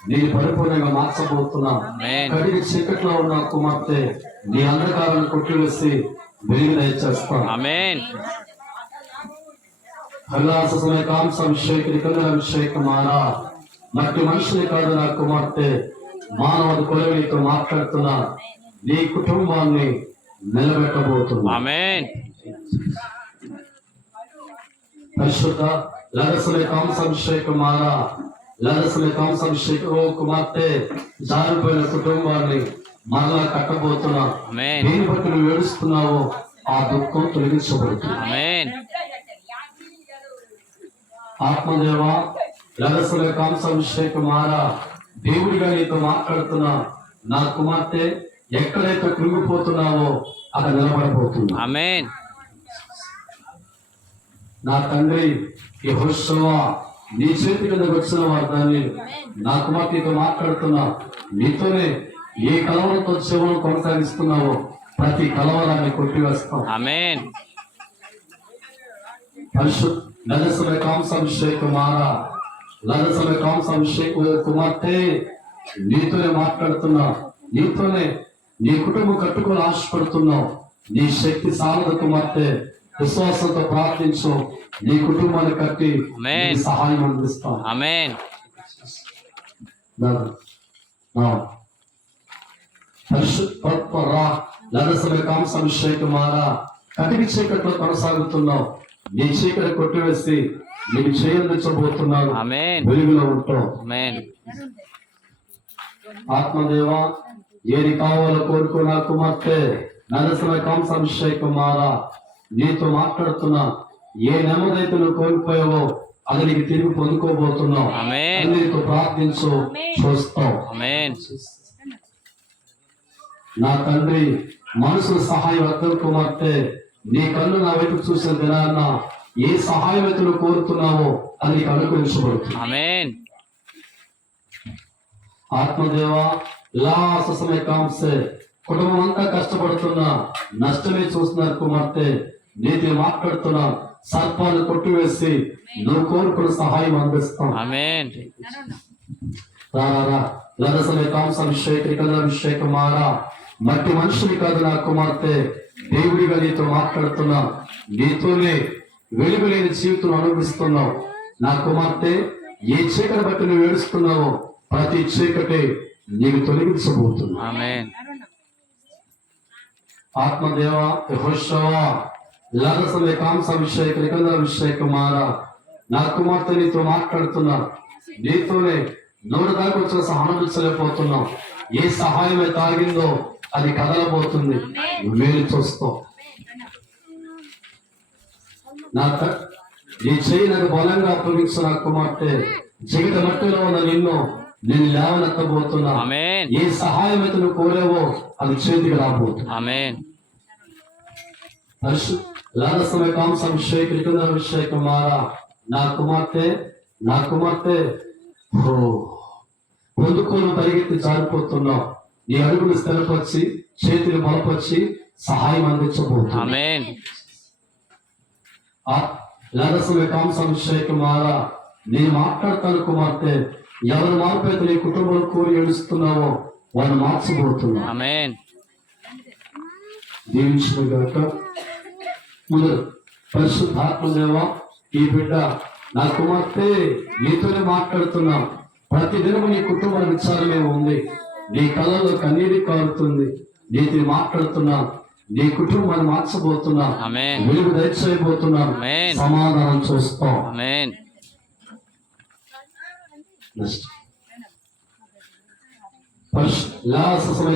నేను పరిపూర్ణంగా మార్చబోతున్నా. ఆమేన్. కడిగి చీకట్లో ఉన్న కుమార్తె నీ అంధకారాన్ని కొట్టివేసి వెలుగు దయచేస్తాను. ఆమేన్. హల్లాస సమయ కాంసాభిషేక అభిషేక మారా మట్టి మనుషుని కాదు నా కుమార్తె మానవ కొలవితో మాట్లాడుతున్నా నీ కుటుంబాన్ని నిలబెట్టబోతున్నా. ఆమేన్. పరిశుద్ధ లగసమే కాంసాభిషేక మారా లగసమే కాంసాభిషేక ఓ కుమార్తె జారిపోయిన కుటుంబాన్ని మరలా కట్టబోతున్నా. ఆమేన్. దేని బట్టి నువ్వు ఏడుస్తున్నావో ఆ దుఃఖం తొలగించబడుతుంది. ఆమేన్. ఆత్మదేవ రహస్య కాంసాభిషేక మారా దేవుడిగా నీతో మాట్లాడుతున్నా నా కుమార్తె ఎక్కడైతే కృంగిపోతున్నావో అక్కడ నిలబడబోతున్నా. ఆమేన్. నా తండ్రి యెహోషువ నీ చేతి కింద వచ్చిన వాగ్దాన్ని నా కుమార్తెతో మాట్లాడుతున్నా నీతోనే ఏ కలవరంతో సేవను కొనసాగిస్తున్నావో ప్రతి కలవరాన్ని కొట్టివేస్తాం. ఆమేన్. పరిశుద్ధ నగసమే కాంసాభిషేక మారా నగసమే కాంసాభిషేక కుమార్తె నీతోనే మాట్లాడుతున్నా నీతోనే నీ కుటుంబం కట్టుకొని ఆశపడుతున్నావు. నీ శక్తి సాలదు కుమార్తె విశ్వాసంతో ప్రార్థించు. నీ కుటుంబాన్ని కట్టి నీకు సహాయం అందిస్తాం. ఆమేన్. నగసమే కాంసాభిషేక మారా కటికి చీకట్లో కొనసాగుతున్నావు. నీ చీకటి కొట్టివేసి నీకు చేయందించబోతున్నాను. ఆమేన్. వెలుగులో ఉంటావు. ఆమేన్. ఆత్మదేవ ఏది కావాలో కోరుకో నా కుమార్తె నగసమే కాంసాభిషేక మారా నీతో మాట్లాడుతున్నా ఏ నెమ్మదైతే నువ్వు కోల్పోయావో అది నీకు తిరిగి పొందుకోబోతున్నావు. ఆమేన్. నీకు ప్రార్థించు చూస్తావు. ఆమేన్. నా తండ్రి మనసు సహాయం వద్ద కుమార్తె నీ కళ్ళు నా వైపు చూసిన దినాన్న ఏ సహాయం అయితే నువ్వు కోరుతున్నావో అది నీకు అనుకరించబడుతుంది. ఆమేన్. ఆత్మదేవ లాస సమయ కాంసే కుటుంబం అంతా కష్టపడుతున్నా నష్టమే చూస్తున్నారు కుమార్తె నీతో మాట్లాడుతున్నా సర్పాలు కొట్టివేసి నువ్వు కోరుకున్న సహాయం అందిస్తాం. ఆమేన్. రారా లగసమే కాంసాభిషేక అభిషేక మారా మట్టి మనుషుని కాదు నా కుమార్తె దేవుడిగా నీతో మాట్లాడుతున్నా నీతోనే వెలుగు లేని జీవితం అనుభవిస్తున్నావు. నా కుమార్తె ఏ చీకటి బట్టి నువ్వు ఏడుస్తున్నావో ప్రతి చీకటి నీకు తొలగించబోతున్నా. ఆమేన్. ఆత్మదేవ యెహోషువ లగసమే కాంసాభిషేక అభిషేక మారా నా కుమార్తె నీతో మాట్లాడుతున్నా నీతోనే నోరు దాకా వచ్చిన అనుభవించలేకపోతున్నావు. ఏ సహాయమే తాగిందో అది కదలబోతుంది. మేలు చూస్తావు. నీ చేయి నాకు బలంగా అప్పగించు నా కుమార్తె జీవిత మట్టిలో ఉన్న నిన్ను నేను లేవనెత్తబోతున్నా. ఆమేన్. ఏ సహాయం అయితే నువ్వు కోరావో అది చేతికి రాబోతుంది. ఆమేన్. లగసమే కాంసాభిషేక అభిషేక మారా నా కుమార్తె పొందుకోను పరిగెత్తి జారిపోతున్నావు. నీ అడుగులు స్థిరపరిచి చేతులు బలపరిచి సహాయం అందించబోతుంది. ఆమేన్. లరసమే కాంసాభిషేకమారా నేను మాట్లాడతాను కుమార్తె. ఎవరు మార్పు అయితే నీ కుటుంబంలో కూరి ఏడుస్తున్నావో వాళ్ళు మార్చబోతున్నా. ఆమేన్. దీవించిన గాక. ముందు పరిశుద్ధాత్మ దేవా, ఈ బిడ్డ నా కుమార్తె నీతోనే మాట్లాడుతున్నా. ప్రతిదినం నీ కుటుంబ విచారమే ఉంది. నీ కళ్ళలో కన్నీటి కారుతుంది. నీతో మాట్లాడుతున్నా. నీ కుటుంబాన్ని మార్చబోతున్నా. ఆమేన్. వెలుగు దయచేయబోతున్నా. ఆమేన్. సమాధానం చూస్తాం. ఆమేన్.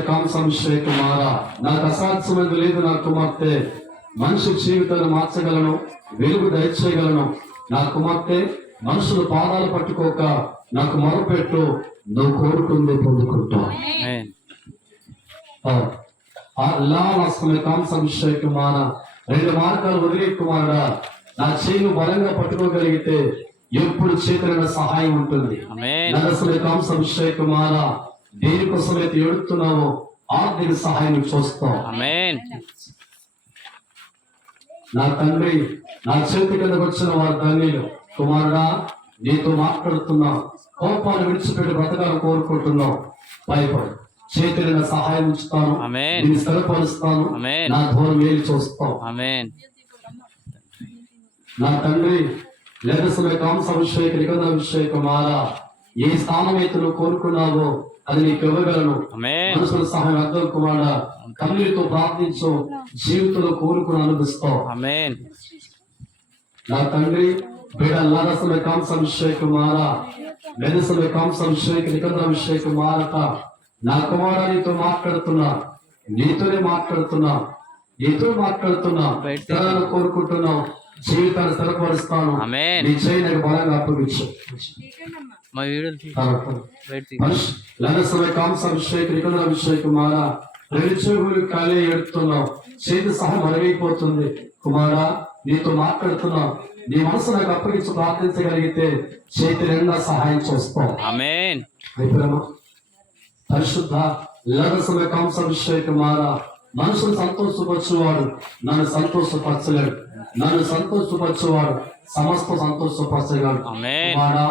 కాంసాభిషేకమారా నాకు అసాధ్యమైనది లేదు నా కుమార్తె. మనిషి జీవితాన్ని మార్చగలను, వెలుగు దయచేయగలను. నా కుమార్తె మనుషులు పాదాలు పట్టుకోక నాకు మొరపెట్టు, నువ్వు కోరుకుంది పొందుకుంటావు. ఆమేన్. కాంసాభిషేకమారా 2 మార్గాలు వదిలే కుమారుడా, నా చేను బలంగా పట్టుకోగలిగితే ఎప్పుడు చేతులైన సహాయం ఉంటుంది. ఆమేన్. నరసమే కాంసాభిషేకమారా దేనికోసమైతే ఏడుతున్నావో ఆర్థిక సహాయం చూస్తావు. ఆమేన్. నా తండ్రి నా చేతి కిందకు వచ్చిన వారు ధన్యులు. కుమారుడా నీతో మాట్లాడుతున్నా. కోపాన్ని విడిచిపెట్టి బ్రతకాలని కోరుకుంటున్నావు. భయపడు, చేతులైన సహాయం ఉంచుతాను. ఆమేన్. నేను స్థిరపరుస్తాను. ఆమేన్. నా ధోరణి మేలు చూస్తావు. ఆమేన్. నా తండ్రి లేదసమే కాంసాభిషేక నిబంధనాభిషేకమారా ఏ స్థానమైతే నువ్వు కోరుకున్నావో అది నీకు ఇవ్వగలను. ఆమేన్. మనుషుల సహాయం అర్థం కుమారుడా, కన్నీటితో ప్రార్థించు, జీవితంలో కోరుకుని అనుభవిస్తావు. ఆమేన్. నా తండ్రి బిడ్డ లరసమే కాంసాభిషేకమారా మెదసమే కాంసాభిషేక నిబంధనాభిషేకమారట నా కుమారుడా నీతో మాట్లాడుతున్నా. నీతోనే మాట్లాడుతున్నా. స్థిరాలను కోరుకుంటున్నావు. జీవితాన్ని స్థిరపరుస్తాను. ఆమేన్. నీ చేయి నాకు బలంగా అప్పగించు. మా వీడియోలు తీ. బయట తీ. లరసమే కాంసాభిషేక నిబంధనాభిషేకమారా 2 చెవులు ఖాళీ ఎడుతున్నావు. చేతి సహాయం అరిగిపోతుంది. కుమారా నీతో మాట్లాడుతున్నావు. నీ మనసు నాకు అప్పగించి ప్రార్థించగలిగితే చేతి నిండా సహాయం చేస్తావు. ఆమేన్. అయిపోయామా? పరిశుద్ధ లరసమే కాంసాభిషేకమారా మనుషులు సంతోషపరచువాడు నన్ను సంతోషపరచలేడు. నన్ను సంతోషపరచువాడు సమస్త సంతోషపరచగలడు. ఆమేన్. కుమారా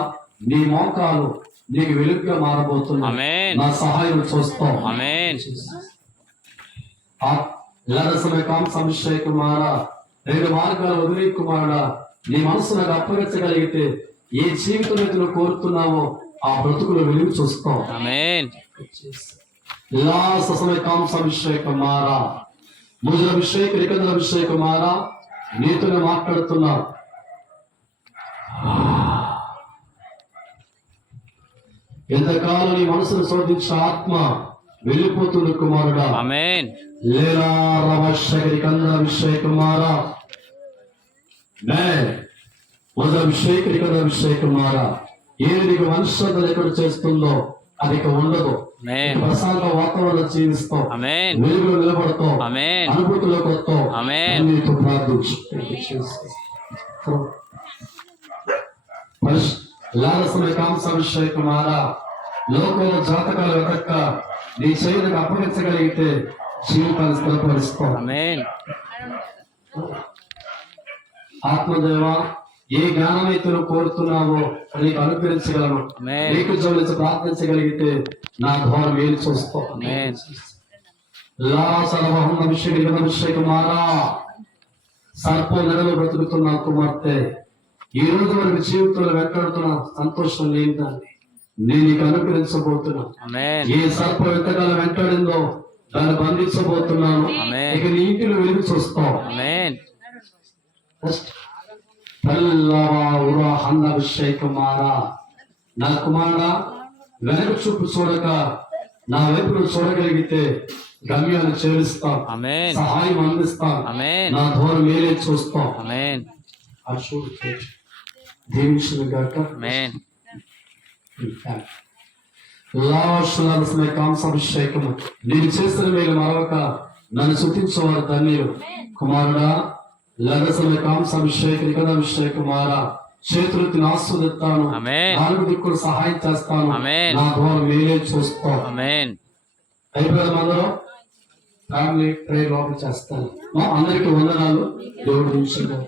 నీ మోకాలు నీకు వెలుగుగా మారబోతున్నా. ఆమేన్. నా సహాయం చూస్తావు. ఆమేన్. లరసమే కాంసాభిషేకమారా 2 మార్గాలు వదిలే కుమారుడా నీ మనసు నాకు అప్పగించగలిగితే ఏ జీవితం అయితే నువ్వు కోరుతున్నావో ఆ బ్రతుకులో వెలుగు చూస్తావు. ఆమేన్. లరసమే కాంసాభిషేకమారా ముజలభిషేక నిబంధనాభిషేకమారా నీతోనే మాట్లాడుతున్నా. ఎంతకాలం నీ మనసును శోధించిన ఆత్మ వెళ్ళిపోతుంది కుమారుడా. ఆమేన్. లేలారవశకరికందభిషేకమారా అభిషేకమారా ఏది నీకు మనశ్రద్ధ ఎక్కడ చేస్తుందో అది ఇక ఉండదు. ఆమేన్. ప్రశాంత వాతావరణం జీవిస్తావు. ఆమేన్. వెలుగులో నిలబడతావు. ఆమేన్. అనుభూతిలోకి వస్తావు. ఆమేన్. నీతో ప్రార్థించు. లాలసమే కాంసాభిషేకమారా లోకంలో జాతకాలు వెతక్క నీ శరీరానికి అప్పగించగలిగితే జీవితాన్ని స్థిరపరుస్తావు. ఆమేన్. ఆత్మదేవ ఏ జ్ఞానమైతే నువ్వు కోరుతున్నావో అది నీకు అనుగ్రహించగలను. ఆమేన్. నీకు జోడించి ప్రార్థించగలిగితే నా ద్వారా మేలు చూస్తావు. ఆమేన్. అభిషేకమారా సర్పం నెలలో బ్రతుకుతున్న కుమార్తె ఈ రోజు వరకు జీవితంలో వెంటాడుతున్న సంతోషం లేని దాన్ని నేను నీకు అనుగ్రహించబోతున్నా. ఆమేన్. ఏ సర్పం ఎంతకాలం వెంటాడిందో దాన్ని బంధించబోతున్నాను. ఆమేన్. ఇక నీ ఇంటిలో వెలుగు చూస్తావు. ఆమేన్. అభిషేకమారా నా కుమారుడా వెనక చూపు చూడక నా వైపు నువ్వు చూడగలిగితే గమ్యాన్ని చేరుస్తాం. ఆమేన్. సహాయం అందిస్తాం. ఆమేన్. నా ద్వారా మేలే చూస్తాం. ఆమేన్. దీవించిన గాక. ఆమేన్. లావశలసమే కాంసాభిషేకము నేను చేసిన మేలు మరొక నన్ను స్తుతించేవారు ధన్యులు. కుమారుడా లరసమే కాంసాభిషేక నిబంధనాభిషేకమారా చేతులెత్తి ఆస్వాదిస్తాను. ఆమేన్. 4 దిక్కులు సహాయం చేస్తాను. ఆమేన్. నా ద్వారా మేలే చూస్తాం. ఆమేన్. అయిపోయాం అందరూ ఫ్యామిలీ ప్రేయర్ లోపల చేస్తాను. అందరికీ వందనాలు. దేవుడు దీవించుగాక.